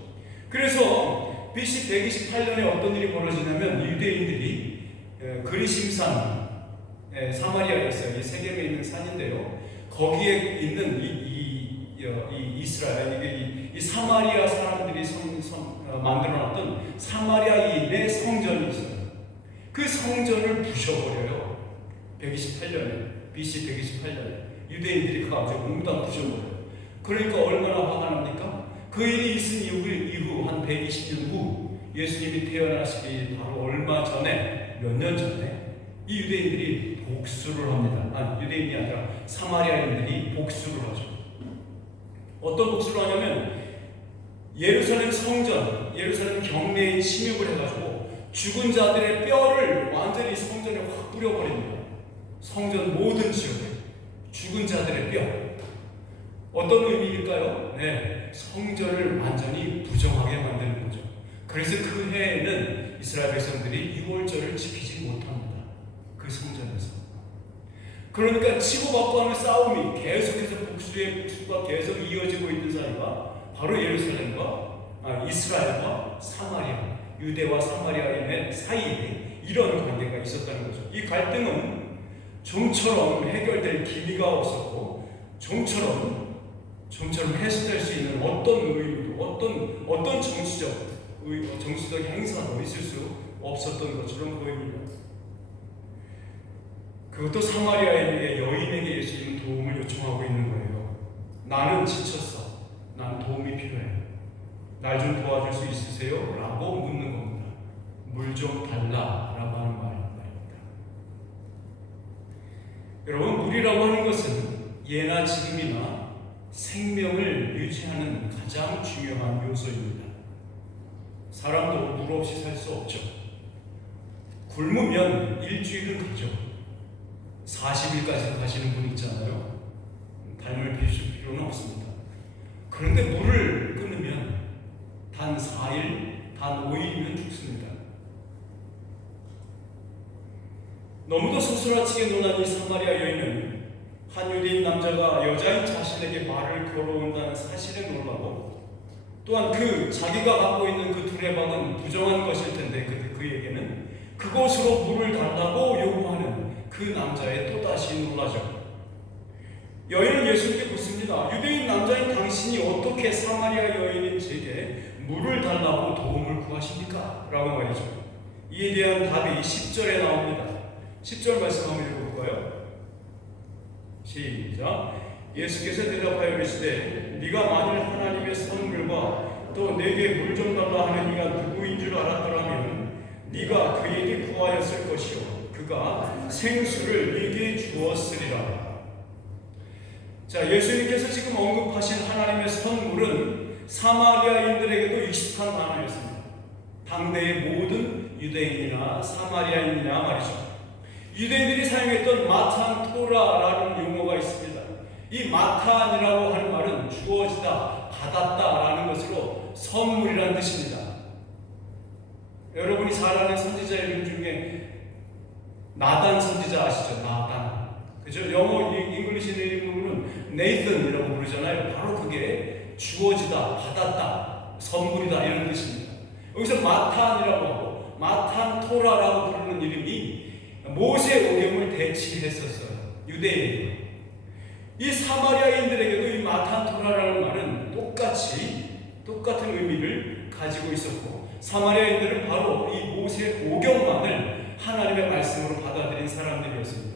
그래서 BC 128년에 어떤 일이 벌어지냐면 유대인들이 그리심산, 사마리아에 있어요. 이 세겜에 있는 산인데요. 거기에 있는 이 이스라엘, 이 사마리아 사람들이 만들어놨던 사마리아인의 성전이 있어요. 그 성전을 부셔버려요. 128년에, BC 128년에 유대인들이 가가지고 몽땅 부셔버려요. 그러니까 얼마나 화가 납니까? 그 일이 있은 이후 한 120년 후 예수님이 태어나시기 바로 얼마 전에, 몇 년 전에 이 유대인들이 복수를 합니다. 유대인이 아니라 사마리아인들이 복수를 하죠. 어떤 복수를 하냐면 예루살렘 성전, 예루살렘 경내에 침입을 해가지고 죽은 자들의 뼈를 완전히 성전에 확 뿌려버립니다. 성전 모든 지역에 죽은 자들의 뼈. 어떤 의미일까요? 네, 성전을 완전히 부정하게 만드는 거죠. 그래서 그 해에는 이스라엘 백성들이 유월절을 지키지 못합니다. 그 성전에서. 그러니까 치고받고 하는 싸움이 계속해서 복수가 계속 이어지고 있는 사이가 바로 예루살렘과 이스라엘과 사마리아, 유대와 사마리아인의 사이에 이런 관계가 있었다는 거죠. 이 갈등은 좀처럼 해결될 기미가 없었고 좀처럼 해소될 수 있는 어떤 의미도 어떤 정치적 행사도 있을 수 없었던 것처럼 보입니다. 그것도 사마리아인에게 여인에게 예수님은 도움을 요청하고 있는 거예요. 나는 지쳤어. 난 도움이 필요해. 날 좀 도와줄 수 있으세요? 라고 묻는 겁니다. 물 좀 달라 라고 하는 말입니다. 여러분, 물이라고 하는 것은 예나 지금이나 생명을 유지하는 가장 중요한 요소입니다. 사람도 물 없이 살 수 없죠. 굶으면 일주일은 가죠. 40일까지 가시는 분 있잖아요. 삶을 비우실 필요는 없습니다. 그런데 물을 끊으면 단 4일, 단 5일이면 죽습니다. 너무도 소스라치게 논한 이 사마리아 여인은 한 유대인 남자가 여자인 자신에게 말을 걸어온다는 사실에 놀라고, 또한 자기가 갖고 있는 그 두레박은 부정한 것일 텐데 그에게는 그곳으로 물을 달라고 요구하는 그 남자에 또다시 놀라죠. 여인은 예수님께 묻습니다. 유대인 남자인 당신이 어떻게 사마리아 여인인 제게 물을 달라고 도움을 구하십니까? 라고 말이죠. 이에 대한 답이 10절에 나옵니다. 10절 말씀 한번 읽어볼까요? 시작. 예수께서 대답하여 이르시되 네가 만일 하나님의 선물과 또 내게 물 좀 달라 하는 이가 누구인 줄 알았더라면 네가 그에게 구하였을 것이요 그가 생수를 네게 주었으리라. 자, 예수님께서 지금 언급하신 하나님의 선물은 사마리아인들에게도 익숙한 단어였습니다. 당대의 모든 유대인이나 사마리아인이나 말이죠. 유대인들이 사용했던 마탄 토라라는 용어가 있습니다. 이 마탄이라고 하는 말은 주어지다, 받았다라는 것으로 선물이라는 뜻입니다. 여러분이 잘 아는 선지자 이름 중에 나단 선지자 아시죠? 나단. 그죠? 영어 잉글리시 이름으로는 네이선이라고 부르잖아요. 바로 그게 주어지다, 받았다, 선물이다 이런 뜻입니다. 여기서 마탄이라고 하고 마탄 토라라고 부르는 이름이 모세 오경을 대치했었어요. 유대인. 이 사마리아인들에게도 이 마탄 토라라는 말은 똑같은 의미를 가지고 있었고, 사마리아인들은 바로 이 모세 오경만을 하나님의 말씀으로 받아들인 사람들이었습니다.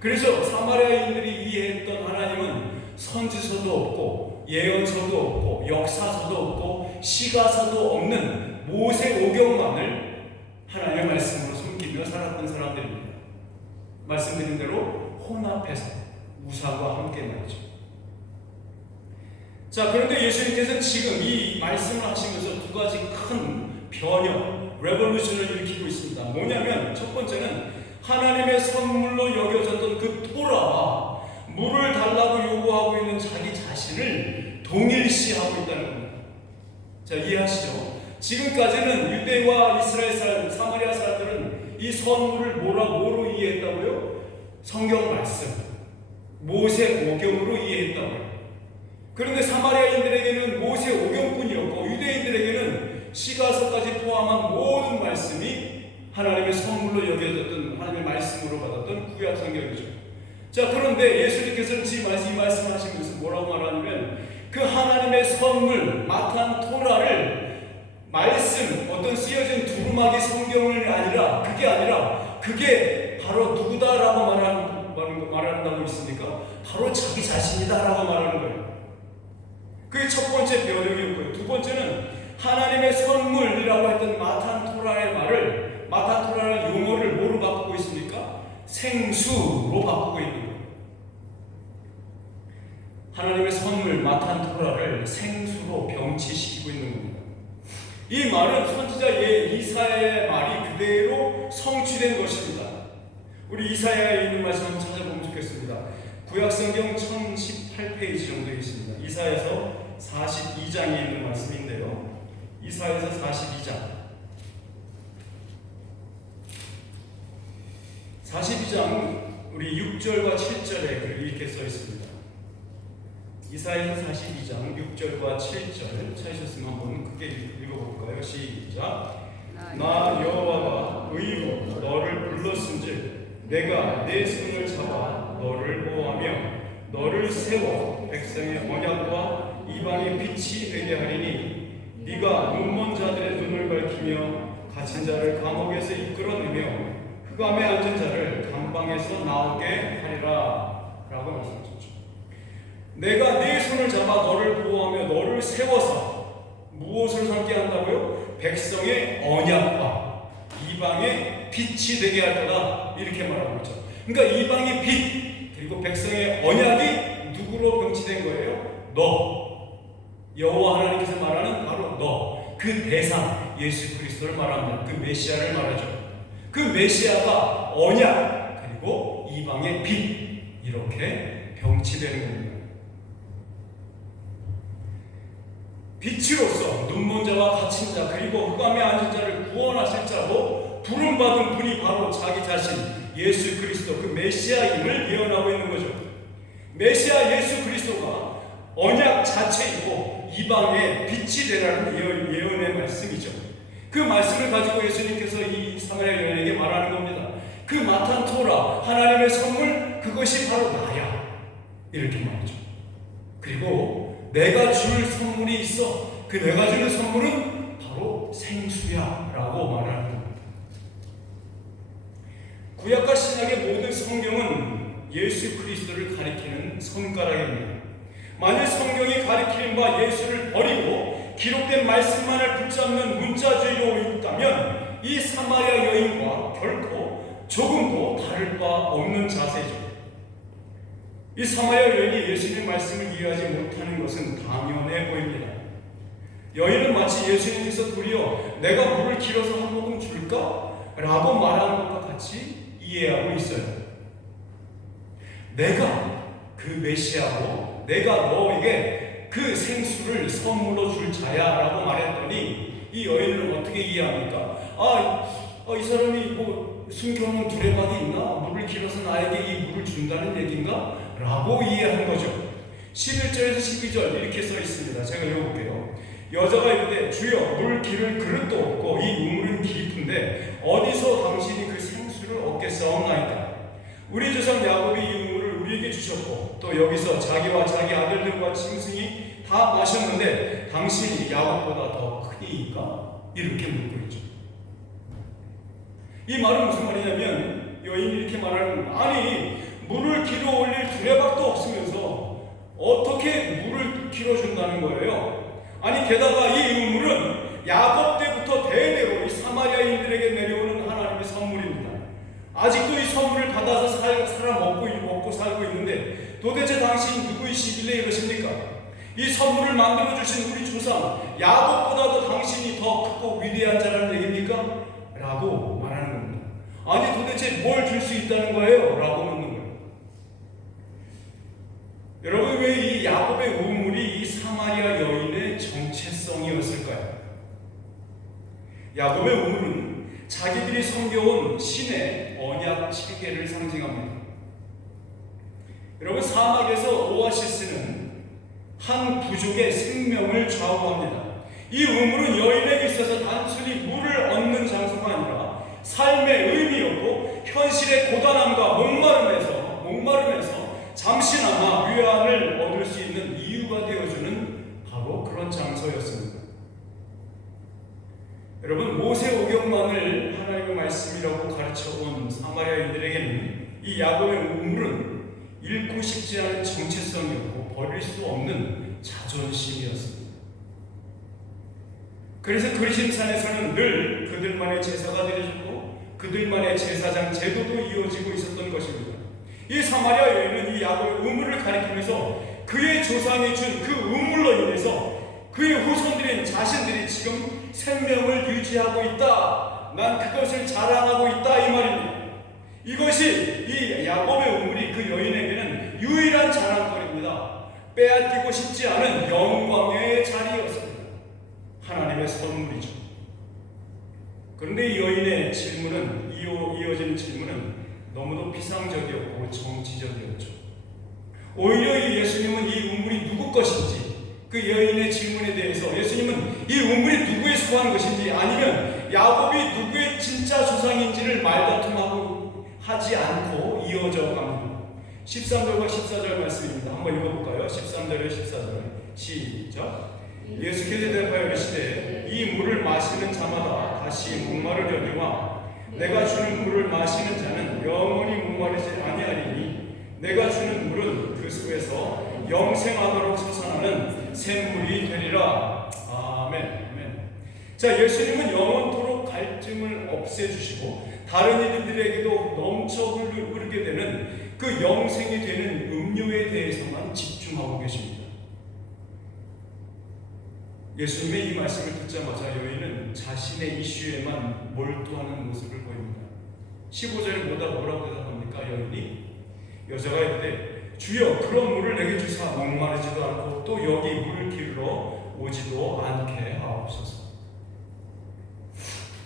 그래서 사마리아인들이 이해했던 하나님은 선지서도 없고 예언서도 없고 역사서도 없고 시가서도 없는 모세 오경만을 하나님의 말씀으로 숨기며 살았던 사람들입니다. 말씀드린 대로 혼합해서 우상과 함께 말이죠. 자, 그런데 예수님께서 지금 이 말씀을 하시면서 두 가지 큰 변혁, 레볼루션을 일으키고 있습니다. 뭐냐면 첫 번째는 하나님의 선물로 여겨졌던 그 토라와 물을 달라고 요구하고 있는 자기 자신을 동일시하고 있다는 겁니다. 자, 이해하시죠? 지금까지는 유대와 이스라엘 사람, 사마리아 사람들은 이 선물을 뭐로 이해했다고요? 성경 말씀, 모세 오경으로 이해했다고요. 그런데 사마리아인들에게는 모세 오경뿐이었고 유대인들에게는 시가서까지 포함한 모든 말씀이 하나님의 선물로 여겨졌던 하나님의 말씀으로 받았던 구약 성경이죠. 자, 그런데 예수님께서는 이 말씀하시면서 뭐라고 말하냐면 그 하나님의 선물 마탄 토라를 말씀, 어떤 쓰여진 두루마기 성경을 아니라 그게 바로 누구다라고 말한다고 있습니까? 바로 자기 자신이다라고 말하는 거예요. 그게 첫 번째 변혁이었고요. 두 번째는 하나님의 선물이라고 했던 마탄 토라의 용어를 뭐로 바꾸고 있습니까? 생수로 바꾸고 있는 거예요. 하나님의 선물 마탄 토라를 생수로 병치시키고 있는 겁니다. 이 말은 선지자 이사야의 말이 그대로 성취된 것입니다. 우리 이사야에 있는 말씀 한번 찾아보면 좋겠습니다. 구약성경 1018페이지 정도 있습니다. 이사야서 42장에 있는 말씀인데요. 이사야서 42장 우리 6절과 7절에 이렇게 써 있습니다. 이사야서 42장 6절과 7절 찾으셨으면 한번 크게 읽어볼까요? 시작. 나 여호와가 의로 너를 불렀은즉 내가 내 손을 잡아 너를 보호하며 너를 세워 백성의 언약과 이방의 빛이 되게 하리니 네가 눈먼 자들의 눈을 밝히며 갇힌 자를 감옥에서 이끌어내며 흑암에 앉은 자를 감방에서 나오게 하리라 라고 말씀하셨죠. 내가 네 손을 잡아 너를 보호하며 너를 세워서 무엇을 삼게 한다고요? 백성의 언약과 이방의 빛이 되게 할 거다 이렇게 말하고 있죠. 그러니까 이방의 빛 그리고 백성의 언약이 누구로 병치된 거예요? 너 여호와 하나님께서 말하는 바로 너 그 대상 예수 그리스도를 말합니다. 그 메시아를 말하죠. 그 메시아가 언약 그리고 이방의 빛 이렇게 병치되는 겁니다. 빛으로서 눈먼 자와 갇힌 자 그리고 흑암에 앉은 자를 구원하실 자로 부름받은 분이 바로 자기 자신 예수 그리스도 그 메시아임을 예언하고 있는 거죠. 메시아 예수 그리스도가 언약 자체이고 이방의 빛이 되라는 예언의 말씀이죠. 그 말씀을 가지고 예수님께서 이 사마리아 여인에게 말하는 겁니다. 그 마탄 토라 하나님의 선물 그것이 바로 나야 이렇게 말하죠. 그리고 내가 줄 선물이 있어. 그 내가 주는 선물은 바로 생수야 라고 말하는 겁니다. 구약과 신약의 모든 성경은 예수 그리스도를 가리키는 손가락입니다. 만일 성경이 가리키는 바 예수를 버리고 기록된 말씀만을 붙잡는 문자주의로 있다면 이 사마리아 여인과 결코 조금도 다를 바 없는 자세죠. 이 사마리아 여인이 예수님의 말씀을 이해하지 못하는 것은 당연해 보입니다. 여인은 마치 예수님께서 도리어 내가 물을 길어서 한 모금 줄까? 라고 말하는 것과 같이 이해하고 있어요. 내가 그 메시아고 내가 너에게 그 생수를 선물로 줄 자야 라고 말했더니 이 여인은 어떻게 이해합니까? 이 사람이 뭐 순교하는 두레박이 있나? 물을 길어서 나에게 이 물을 준다는 얘기인가? 라고 이해한 거죠. 11절에서 12절 이렇게 써 있습니다. 제가 읽어볼게요. 여자가 이르되 주여 물 기를 그릇도 없고 이 우물은 깊은데 어디서 당신이 그 생수를 얻겠사옵나이까? 우리 조상 야곱이 이 우물을 우리에게 주셨고 또 여기서 자기와 자기 아들들과 짐승이 다 마셨는데 당신이 야곱보다 더 크니까? 이렇게 묻고 있죠. 이 말은 무슨 말이냐면 여인이 이렇게 말하는 아니 물을 길어 올릴 두레박도 없으면서 어떻게 물을 길어준다는 거예요? 아니 게다가 이 우물은 야곱 때부터 대대로 이 사마리아인들에게 내려오는 하나님의 선물입니다. 아직도 이 선물을 받아서 사람 먹고 살고 있는데 도대체 당신이 누구이시길래 이러십니까? 이 선물을 만들어주신 우리 조상 야곱보다도 당신이 더 크고 위대한 자라는 얘기입니까? 라고 말하는 겁니다. 아니 도대체 뭘 줄 수 있다는 거예요? 라고 묻는 거예요. 여러분 왜 이 야곱의 우물이 이 사마리아 여인의 정체성이었을까요? 야곱의 우물은 자기들이 섬겨온 신의 언약 체계를 상징합니다. 여러분 사막에서 오아시스는 한 부족의 생명을 좌우합니다. 이 우물은 여인에게 있어서 단순히 물을 얻는 장소가 아니라 삶의 의미였고 현실의 고단함과 목마름에서 잠시나마 위안을 얻을 수 있는 이유가 되어주는 바로 그런 장소였습니다. 여러분 모세오경만을 하나님의 말씀이라고 가르쳐온 사마리아인들에게는 이 야곱의 우물은 잃고 싶지 않은 정체성이었고 버릴 수 없는 자존심이었습니다. 그래서 그리심산에서는 늘 그들만의 제사가 드려졌고 그들만의 제사장 제도도 이어지고 있었던 것입니다. 이 사마리아 여인은 이 야곱의 우물을 가리키면서 그의 조상이 준 그 우물로 인해서 그의 후손들인 자신들이 지금 생명을 유지하고 있다 난 그것을 자랑하고 있다 이 말입니다. 이것이 이 야곱의 우물이 그 여인에게는 유일한 자랑거리입니다. 빼앗기고 싶지 않은 영광의 자리였습니다. 하나님의 선물이죠. 그런데 이 여인의 질문은 이어지는 질문은 너무도 비상적이었고 정치적이었죠. 오히려 이 예수님은 이 우물이 누구 것인지, 그 여인의 질문에 대해서 예수님은 이 우물이 누구에 속한 것인지 아니면 야곱이 누구의 진짜 조상인지를 말다툼하고 하지 않고 이어져 갑니다. 13절과 14절 말씀입니다. 한번 읽어볼까요? 13절에 14절 시작. 예수께서 대답하여 이르시되 이 물을 마시는 자마다 다시 목마르려니와 내가 주는 물을 마시는 자는 영원히 목마르지 아니하리니 내가 주는 물은 그 속에서 영생하도록 솟아나는 샘물이 되리라. 아멘. 아멘. 자, 예수님은 영원토록 갈증을 없애주시고 다른 이들에게도 넘쳐 흐르게 되는 그 영생이 되는 음료에 대해서만 집중하고 계십니다. 예수님의 이 말씀을 듣자마자 여인은 자신의 이슈에만 몰두하는 모습을 보입니다. 15절에 뭐라고 대답합니까? 여인이 여자가 이르되 주여 그런 물을 내게 주사 목마르지도 않고 또 여기 물 길러 오지도 않게 하옵소서.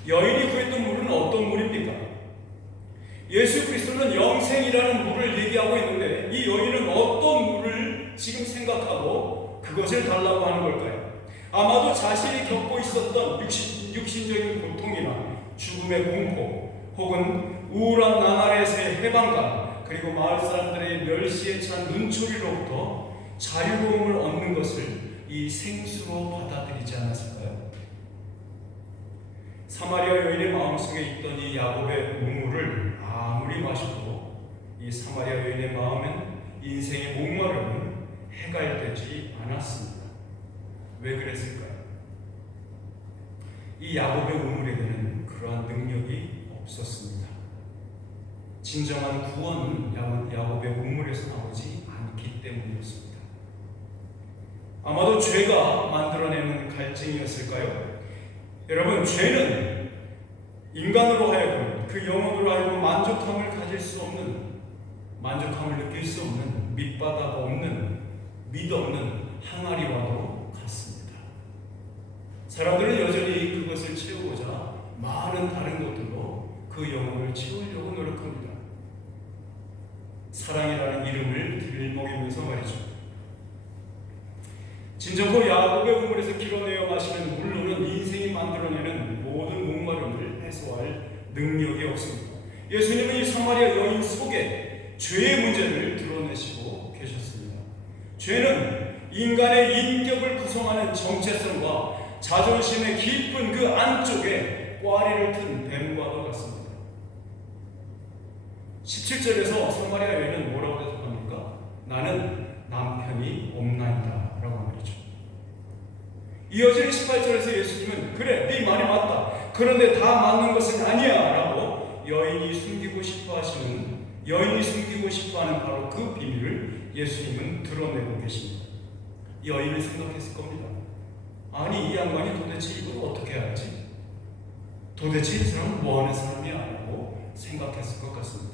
여인이 구했던 물은 어떤 물입니까? 예수 그리스도는 영생이라는 물을 얘기하고 있는데 이 여인은 어떤 물을 지금 생각하고 그것을 달라고 하는 걸까요? 아마도 자신이 겪고 있었던 육신적인 고통이나 죽음의 공포 혹은 우울한 나날의 해방감 그리고 마을 사람들의 멸시에 찬 눈초리로부터 자유로움을 얻는 것을 이 생수로 받아들이지 않았을까요? 사마리아 여인의 마음속에 있던 이 야곱의 우물을 아무리 마셔도 이 사마리아 여인의 마음엔 인생의 목마름은 해갈되지 않았습니다. 왜 그랬을까요? 이 야곱의 우물에게는 그러한 능력이 없었습니다. 진정한 구원은 야곱의 우물에서 나오지 않기 때문이었습니다. 아마도 죄가 만들어내는 갈증이었을까요? 여러분, 죄는 인간으로 하여금 그 영혼으로 하여금 만족함을 가질 수 없는, 만족함을 느낄 수 없는, 밑바닥 없는, 밑없는 항아리와도 같습니다. 사람들은 여전히 그것을 채우고자 많은 다른 것들로 그 영혼을 채우려고 노력합니다. 사랑이라는 이름을 들먹이면서 말이죠. 진정으로 야곱의 우물에서 길어내어 마시는 물로는 인생이 만들어내는 모든 목마름을 해소할 능력이 없습니다. 예수님은 이 사마리아 여인 속에 죄의 문제를 드러내시고 계셨습니다. 죄는 인간의 인격을 구성하는 정체성과 자존심의 깊은 그 안쪽에 꽈리를 튼 뱀과도 같습니다. 17절에서 사마리아 여인은 뭐라고 대답합니까? 나는 남편이 없나이다 라고 말이죠. 이어지는 18절에서 예수님은 그래 네 말이 맞다. 그런데 다 맞는 것은 아니야 라고 여인이 숨기고 싶어 하는 바로 그 비밀을 예수님은 드러내고 계십니다. 여인은 생각했을 겁니다. 아니 이 양반이 도대체 이걸 어떻게 알지? 도대체 이 사람은 뭐하는 사람이야? 라고 생각했을 것 같습니다.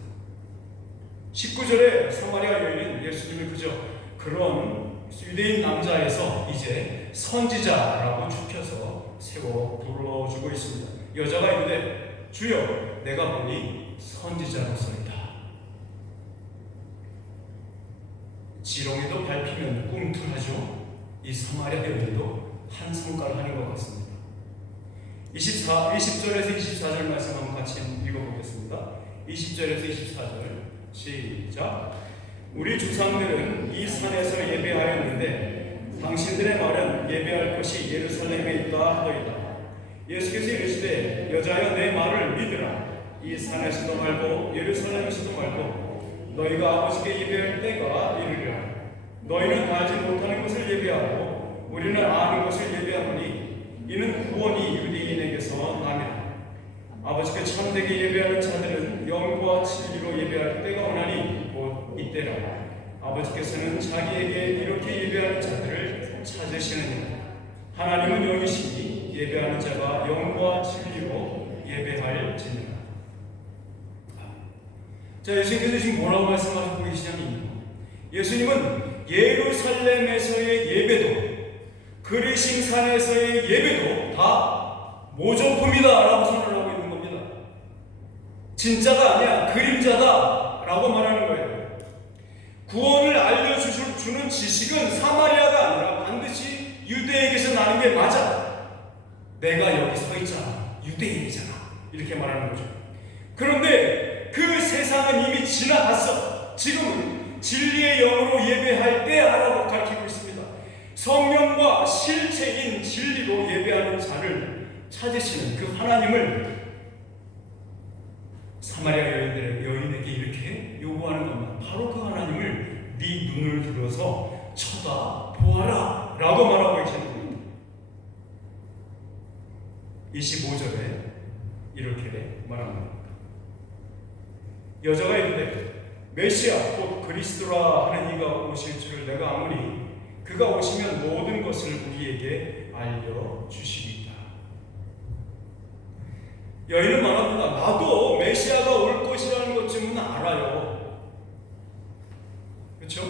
19절에 사마리아 여인은 예수님을 그저 그런 유대인 남자에서 이제 선지자라고 축혀서 세워 불러주고 있습니다. 여자가 이르되 주여 내가 보니 선지자로서이다. 지렁이도 밟히면 꿈틀하죠. 이 사마리아 여인도 한 손가락 하는 것 같습니다. 20절에서 24절 말씀 한번 같이 읽어보겠습니다. 20절에서 24절 시작. 우리 조상들은 이 산에서 예배하였는데 당신들의 말은 예배할 곳이 예루살렘에 있다 하더이다. 예수께서 이르시되 여자여 내 말을 믿으라. 이 산에서도 말고 예루살렘에서도 말고 너희가 아버지께 예배할 때가 이르리라. 너희는 알지 못하는 것을 예배하고 우리는 아는 것을 예배하노니 이는 구원이 유대인에게서 남이라. 아버지께 참되게 예배하는 자들은 영과 진리로 예배할 때가 오나니 곧 이때라. 아버지께서는 자기에게 이렇게 예배하는 자들을 찾으시느니라. 하나님은 영이시니 예배하는 자가 영과 진리로 예배할지니라. 자, 예수님께서 지금 뭐라고 말씀하시고 계시냐면요, 예수님은 예루살렘에서의 예배도 그리심산에서의 예배도 다 모조품이다 라고 선언하고 있는 겁니다. 진짜가 아니야, 그림자다 라고 말하는 거예요. 구원을 알려주는 지식은 사마리아가 아니라 반드시 유대에게서 나는 게 맞아. 내가 여기 서 있잖아, 유대인이잖아, 이렇게 말하는 거죠. 그런데 그 세상은 이미 지나갔어. 지금은 진리의 영으로 예배할 때야라고 가르치고 있습니다. 성령과 실체인 진리로 예배하는 자를 찾으시는 그 하나님을 사마리아 여인에게 이렇게 요구하는 겁니다. 바로 그 하나님을 네 눈을 들어서 쳐다보아라 라고 말하고 계시는 겁니다. 25절에 이렇게 말합니다. 여자가 이르되 메시아 곧 그리스도라 하는 이가 오실 줄을 내가 아무리 그가 오시면 모든 것을 우리에게 알려주시리이다. 여인은 말합니다. 나도 메시아가 올 것이라는 것쯤은 알아요. 그렇죠?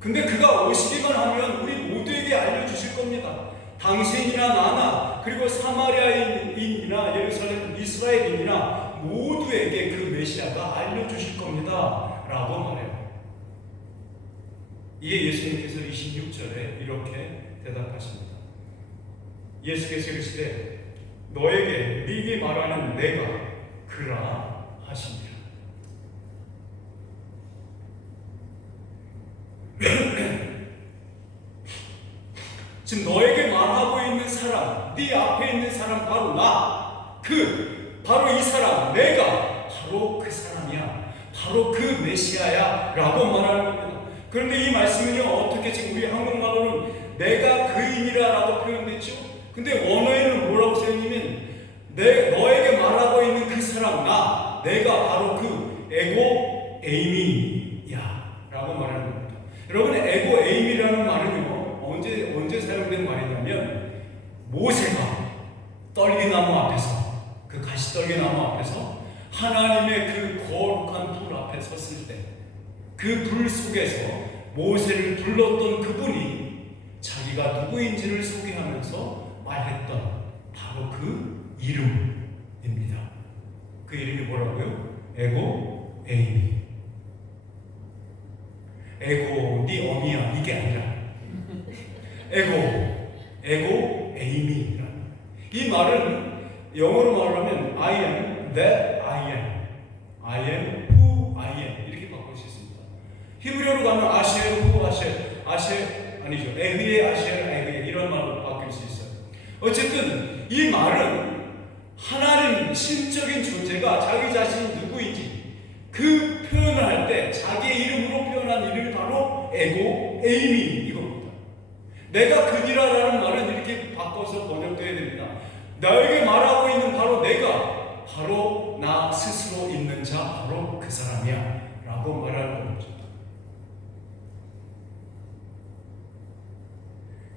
근데 그가 오시기만 하면 우리 모두에게 알려주실 겁니다. 당신이나 나나 그리고 사마리아인이나 예루살렘 이스라엘인이나 모두에게 그 메시아가 알려주실 겁니다 라고 말해요. 이에 예수님께서 26절에 이렇게 대답하십니다. 예수께서 이르시되 너에게 네게 말하는 내가 그라 하시니라. 지금 너에게 말하고 있는 사람, 네 앞에 있는 사람 바로 나, 바로 이 사람, 내가 바로 그 사람이야, 바로 그 메시아야 라고 말하는 겁니다. 그런데 이 말씀은요, 어떻게 지금 우리 한국말로는 내가 그인이라 라고 표현됐죠? 근데 원어에는 뭐라고 써있냐면 너에게 말하고 있는 그 사람, 내가 바로 그 에고 에이미야 라고 말하는 겁니다. 여러분, 에고 에이미라는 말은요, 언제 사용된 말이냐면 모세가 떨기나무 앞에서, 그 가시떨기나무 앞에서 하나님의 그 거룩한 불 앞에 섰을 때 그 불 속에서 모세를 불렀던 그분이 자기가 누구인지를 소개하면서 말했던 바로 그 이름입니다. 그 이름이 뭐라고요? 에고 에이미. 에고 네 어미야 이게 아니라 에고 에이미라는 이 말은 영어로 말하면 I am that I am, I am who I am 이렇게 바꿀 수 있습니다. 히브리어로 가면 아셰 후 아셰 아니죠, 에흐예 아셰 에흐예 이런 말로 바뀔 수 있어요. 어쨌든 이 말은 하나님 신적인 존재가 자기 자신이 누구인지 그 표현을 할 때 자기의 이름으로 표현한 이름이 바로 에고 에이미 이겁니다. 내가 그니라라는 말은 이렇게 바꿔서 번역되어야 됩니다. 나에게 말하고 있는 바로 내가 바로 나 스스로 있는 자 바로 그 사람이야 라고 말하는 겁니다.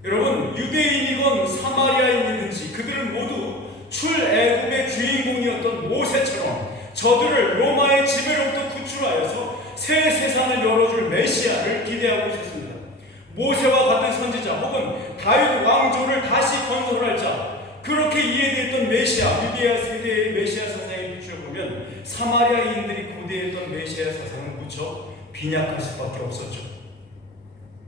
여러분, 유대인이건 사마리아인이든지 그들은 모두 출애굽의 주인공이었던 모세처럼 저들을 로마의 지배로부터 구출하여서 새 세상을 열어줄 메시아를 기대하고 있었습니다. 모세와 같은 선지자 혹은 다윗 왕조를 다시 건설할 자, 그렇게 이해됐던 메시아, 유대야 세대의 메시아 사상에 비추어보면 사마리아인들이 고대했던 메시아 사상은 무척 빈약할 수밖에 없었죠.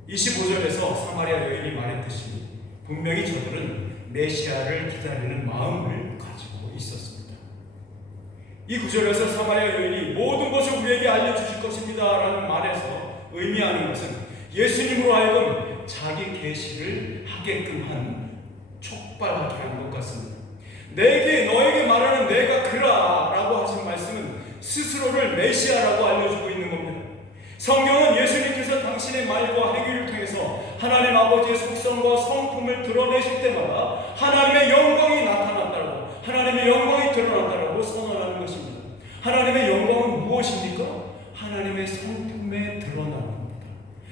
25절에서 사마리아 여인이 말했듯이 분명히 저들은 메시아를 기다리는 마음을 가지고 있었습니다. 이 구절에서 사마리아 여인이 모든 것을 우리에게 알려주실 것입니다 라는 말에서 의미하는 것은 예수님으로 하여금 자기 계시를 하게끔 한 촉발하게 한 것 같습니다. 너에게 말하는 내가 그라 라고 하신 말씀은 스스로를 메시아라고 알려주고 있는 겁니다. 성경은 예수님께서 당신의 말과 행위를 통해서 하나님 아버지의 속성과 성품을 드러내실 때마다 하나님의 영광이 나타난다고, 하나님의 영광이 드러난다고 선언하는 것입니다. 하나님의 영광은 무엇입니까? 하나님의 성품에 드러나는 겁니다.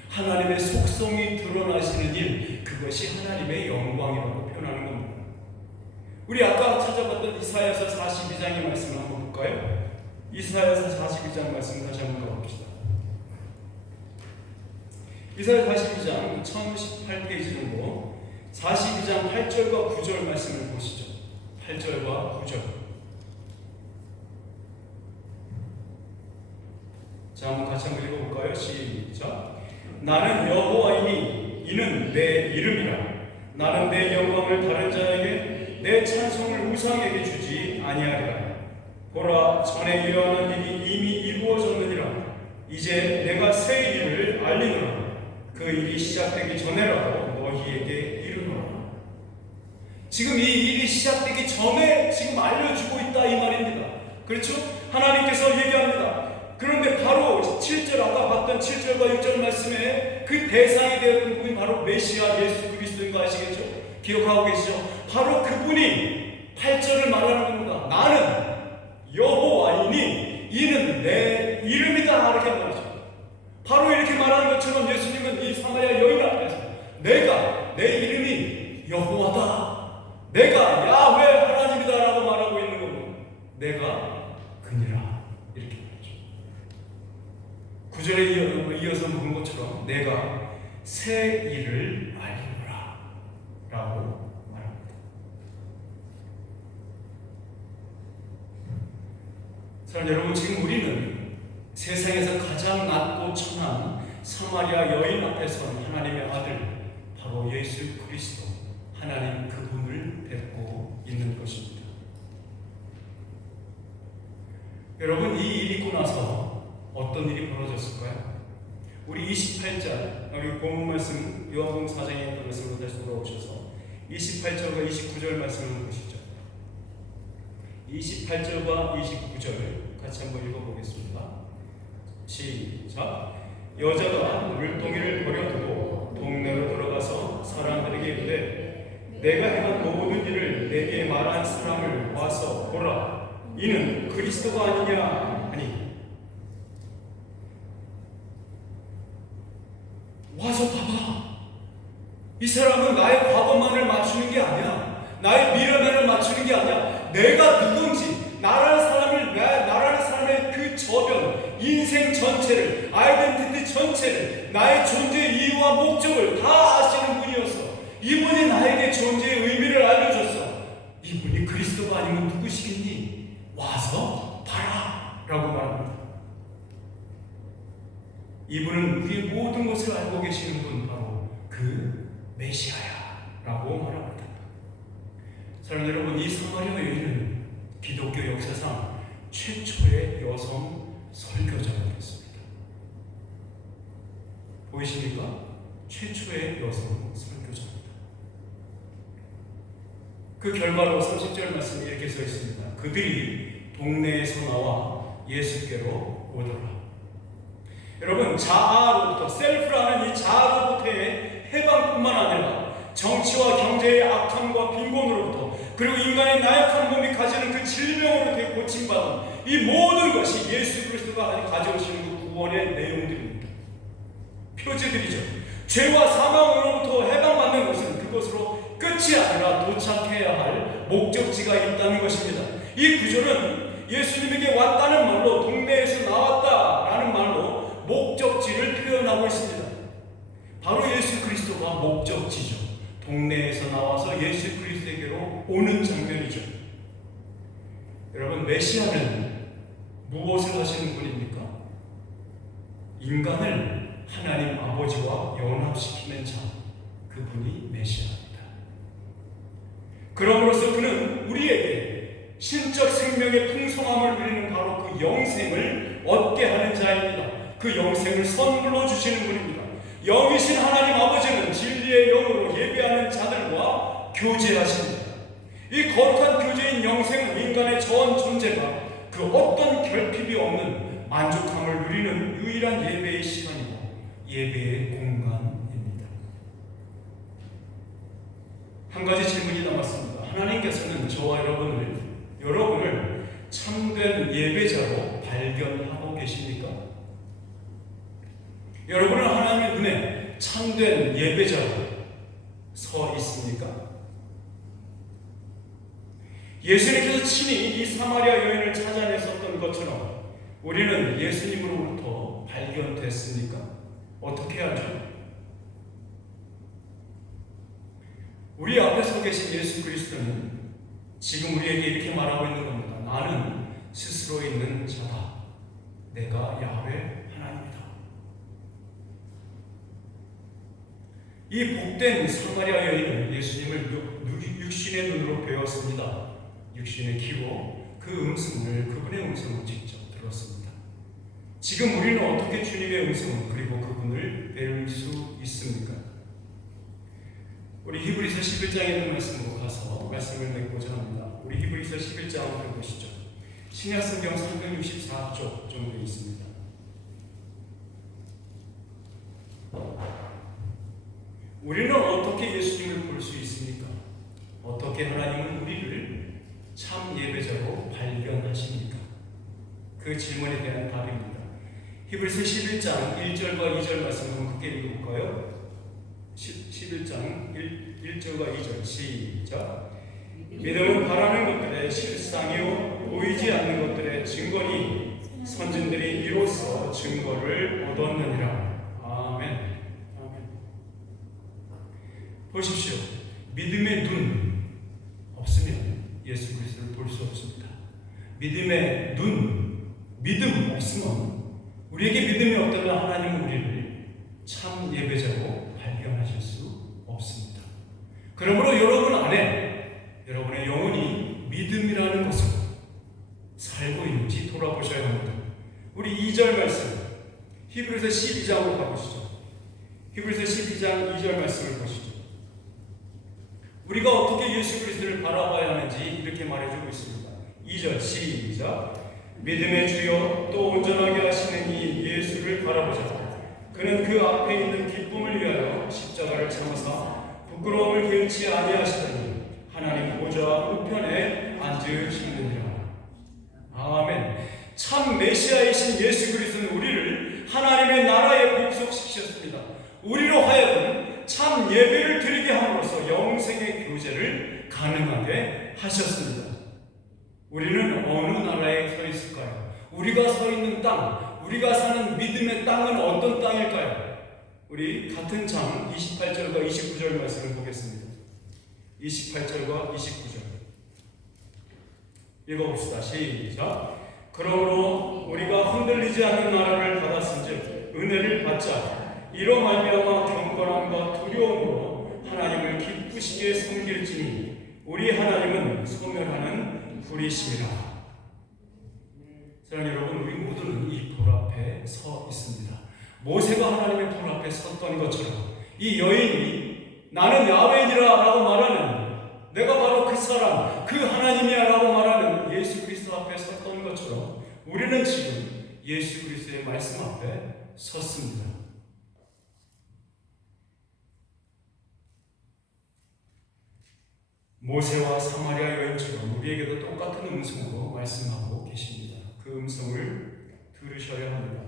하나님의 속성이 드러나시는 일, 그것이 하나님의 영광이라고 표현하는 겁니다. 우리 아까 찾아봤던 이사야서 42장의 말씀을 한번 볼까요? 이사야서 42장 말씀 다시 한번 가봅시다. 이사야 42장 1018페이지 정도 42장 8절과 9절 말씀을 보시죠. 8절과 9절. 자, 한번 같이 한번 읽어볼까요? 시작. 나는 여호와이니 이는 내 이름이라. 나는 내 영광을 다른 자에게 내 찬송을 우상에게 주지 아니하리라. 보라, 전에 일어난 일이 이미 이루어졌느니라. 이제 내가 새 일을 알리노라. 그 일이 시작되기 전에라도 너희에게 이르노라. 지금 이 일이 시작되기 전에 지금 알려주고 있다 이 말입니다. 그렇죠? 하나님께서 얘기합니다. 그런데 바로 7절, 아까 봤던 7절과 6절 말씀에 그 대상이 되었던 분이 바로 메시아 예수 그리스도인 거 아시겠죠? 기억하고 계시죠? 바로 그분이 8절을 말하는 겁니다. 나는 여호와이니 이는 내 이름이다 이렇게 말하죠. 바로 이렇게 말하는 것처럼 예수님은 이 사마리아 여인 앞에서 내 이름이 여호와다, 내가 야훼 하나님이다 라고 말하고 있는 거고, 내가 그니라 이렇게 말하죠. 9절에 이어서 본 것처럼 내가 새 일을 알리노라 라고 말합니다. 사랑하는 여러분, 지금 우리는 세상에서 가장 낮고 천한 사마리아 여인 앞에 선 하나님의 아들, 바로 예수 그리스도, 하나님 그분을 뵙고 있는 것입니다. 여러분, 이 일이 있고 나서 어떤 일이 벌어졌을까요? 우리 28절, 우리 본문 말씀 요한복음 4장에 있는 말씀으로 다시 돌아오셔서 28절과 29절 말씀을 보시죠. 28절과 29절 같이 한번 읽어보겠습니다. 시작. 여자가 물동이를 버려두고 동네로 들어가서 사람들에게 이르되 내가 행한 모든 일을 내게 말한 사람을 와서 보라, 이는 그리스도가 아니냐 하니, 와서 봐봐. 이 사람은 나의 과거만을 맞추는 게 아니야, 나의 미래만을 맞추는 게 아니야. 내가 누군지, 나라는 사람의 그 저변, 인생 전체를, 아이덴티티 전체를, 나의 존재 이유와 목적을 다 아시는 분이어서 이분이 나에게 존재의 의미를 알려줬어. 이분이 그리스도가 아니면 누구시겠니? 와서 봐라 라고 말합니다. 이분은 우리의 모든 것을 알고 계시는 분, 바로 그 메시아야 라고 말합니다. 사랑하는 여러분, 이 사마리아 여인은 기독교 역사상 최초의 여성 설교자였습니다. 보이십니까? 최초의 여성 설교자입니다. 그 결과로 30절 말씀이 이렇게 써 있습니다. 그들이 동네에서 나와 예수께로 오더라. 여러분, 자아로부터, 셀프라는 이 자아로부터의 해방뿐만 아니라 정치와 경제의 악함과 빈곤으로부터, 그리고 인간의 나약한 몸이 가지는 그 질병으로부터 고침받은 이 모든 것이 예수 그리스도가 가져오시는 그 구원의 내용들입니다. 표지들이죠. 죄와 사망으로부터 해방받는 것은 그것으로 끝이 아니라 도착해야 할 목적지가 있다는 것입니다. 이 구절은 예수님에게 왔다는 말로, 동네에서 나왔다라는 말로 목적지를 표현하고 있습니다. 바로 예수 그리스도가 목적지죠. 동네에서 나와서 예수 그리스도에게로 오는 장면이죠. 여러분, 메시아는 무엇을 하시는 분입니까? 인간을 하나님 아버지와 연합시키는 자, 그분이 메시아입니다. 그럼으로써 그는 우리에게 신적 생명의 풍성함을 누리는 바로 그 영생을 얻게 하는 자입니다. 그 영생을 선물로 주시는 분입니다. 영이신 하나님 아버지는 진리의 영으로 예배하는 자들과 교제하십니다. 이 거룩한 교제인 영생은 인간의 전 존재가 그 어떤 결핍이 없는 만족함을 누리는 유일한 예배의 시간이고 예배의 공간입니다. 한 가지 질문이 남았습니다. 하나님께서는 저와 여러분을 참된 예배자로 발견하고 계십니까? 여러분은 하나님의 눈에 참된 예배자로 서 있습니까? 예수님께서 친히 이 사마리아 여인을 찾아내셨던 것처럼 우리는 예수님으로부터 발견됐습니까? 어떻게 하죠? 우리 앞에 서 계신 예수 그리스도는 지금 우리에게 이렇게 말하고 있는 겁니다. 나는 스스로 있는 자다. 내가 야훼 하나님이다. 이 복된 사마리아 여인은 예수님을 육신의 눈으로 배웠습니다. 육신의 귀로 그 음성을, 그분의 음성을 직접 들었습니다. 지금 우리는 어떻게 주님의 음성을 그리고 그분을 배울 수 있습니까? 우리 히브리서 11장에 있는 말씀으로 가서 말씀을 맺고자 합니다. 우리 히브리서 11장을 보시죠. 신약성경 364쪽 정도 있습니다. 우리는 어떻게 예수님을 볼 수 있습니까? 어떻게 하나님은 우리를 참 예배자로 발견하십니까? 그 질문에 대한 답입니다. 히브리서 11장 1절과 2절 말씀 한번 크게 읽어볼까요? 11장 1절과 2절 시작. 믿음은 바라는 것들의 실상이요 보이지 않는 것들의 증거니 선진들이 이로써 증거를 얻었느니라. 아멘. 아멘. 보십시오. 믿음의 눈 없으면 예수 그리스도를 볼 수 없습니다. 믿음의 눈, 믿음 없으면 우리에게 믿음이 없다면 하나님은 우리를 참 예배자로 발견하실 수 없습니다. 그러므로 여러분 안에 여러분의 영혼이 믿음이라는 것을 살고 있는지 돌아보셔야 합니다. 우리 2절 말씀 히브리서 12장으로 가보시죠. 히브리서 12장 2절 말씀을 보시죠. 우리가 어떻게 예수 그리스도를 바라봐야 하는지 이렇게 말해주고 있습니다. 2절 시작. 믿음의 주여 또 온전하게 하시는 이 예수를 바라보자. 그는 그 앞에 있는 기쁨을 위하여 십자가를 참으사 부끄러움을 개의치 아니하시더니 하나님 보좌 우편에 앉으시느니라. 아멘. 참 메시아이신 예수 그리스도는 우리를 하나님의 나라에 복속시키셨습니다. 우리로 하여금 참 예배를 드리게 함으로써 영생의 교제를 가능하게 하셨습니다. 우리는 어느 나라에 서 있을까요? 우리가 서 있는 땅, 우리가 사는 믿음의 땅은 어떤 땅일까요? 우리 같은 장 28절과 29절 말씀을 보겠습니다. 28절과 29절 읽어봅시다. 시작. 그러므로 우리가 흔들리지 않는 나라를 받았은즉 은혜를 받자. 이로 말미암아 경건함과 두려움으로 하나님을 기쁘시게 섬길지니 우리 하나님은 소멸하는 불이심이라. 사랑하는 여러분, 우리 모두는 이 불 앞에 서 있습니다. 모세가 하나님의 불 앞에 섰던 것처럼 이 여인이 나는 야훼니라 라고 말하는, 내가 바로 그 사람, 그 하나님이야 라고 말하는 예수 그리스도 앞에 섰던 것처럼 우리는 지금 예수 그리스도의 말씀 앞에 섰습니다. 모세와 사마리아 여인처럼 우리에게도 똑같은 음성으로 말씀하고 계십니다. 그 음성을 들으셔야 합니다.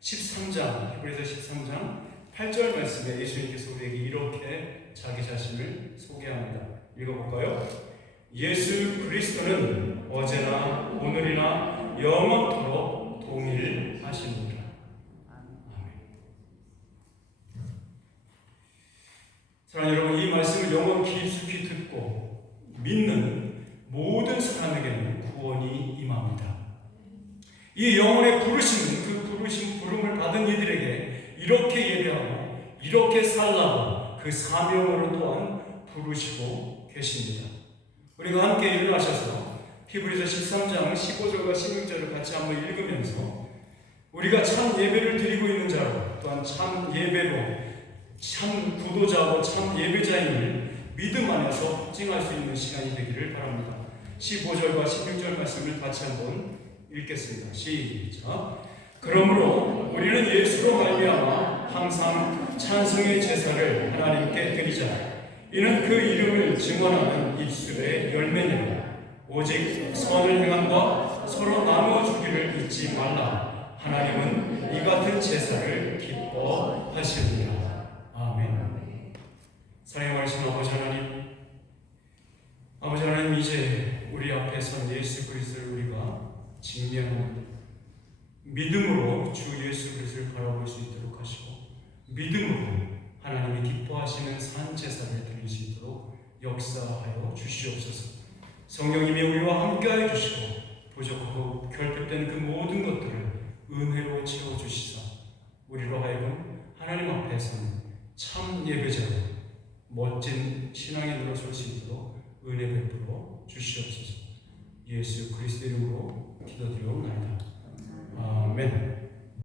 13장, 히브리서 13장 8절 말씀에 예수님께서 우리에게 이렇게 자기 자신을 소개합니다. 읽어볼까요? 예수 그리스도는 어제나 오늘이나 영원토록 동일하십니다. 아멘. 사랑하는 여러분, 이 말씀을 영원 깊숙이 듣고 믿는 모든 사람에게는 구원이 임합니다. 이 영혼의 부르심은 그 부름을 받은 이들에게 이렇게 예배하고 이렇게 살라고 그 사명으로 또한 부르시고 계십니다. 우리가 함께 일어나셔서 히브리서 13장 15절과 16절을 같이 한번 읽으면서 우리가 참 예배를 드리고 있는 자로, 또한 참 예배로 참 구도자고 참 예배자임을 믿음 안에서 확증할 수 있는 시간이 되기를 바랍니다. 15절과 16절 말씀을 같이 한번 읽겠습니다. 시작. 그러므로 우리는 예수로 말미암아 항상 찬송의 제사를 하나님께 드리자. 이는 그 이름을 증언하는 입술의 열매니라. 오직 선을 행함과 서로 나누어 주기를 잊지 말라. 하나님은 이 같은 제사를 기뻐하시느니라. 아멘. 사랑하신 아버지 하나님, 아버지 하나님, 이제 우리 앞에 선 예수 그리스도를 우리가 직면하는 믿음으로 주 예수 그리스도를 바라볼 수 있도록 하시고 믿음으로 하나님이 기뻐하시는 산 제사를 드릴 수 있도록 역사하여 주시옵소서. 성령님이 우리와 함께하여 주시고 부족하고 결핍된 그 모든 것들을 은혜로 채워주시사 우리로 하여금 하나님 앞에 선 참 예배자로 멋진 신앙의 눈으로 설 수 있도록 은혜 베풀어 주시옵소서. 예수 그리스도 이름으로 기도드리옵나이다. 아멘.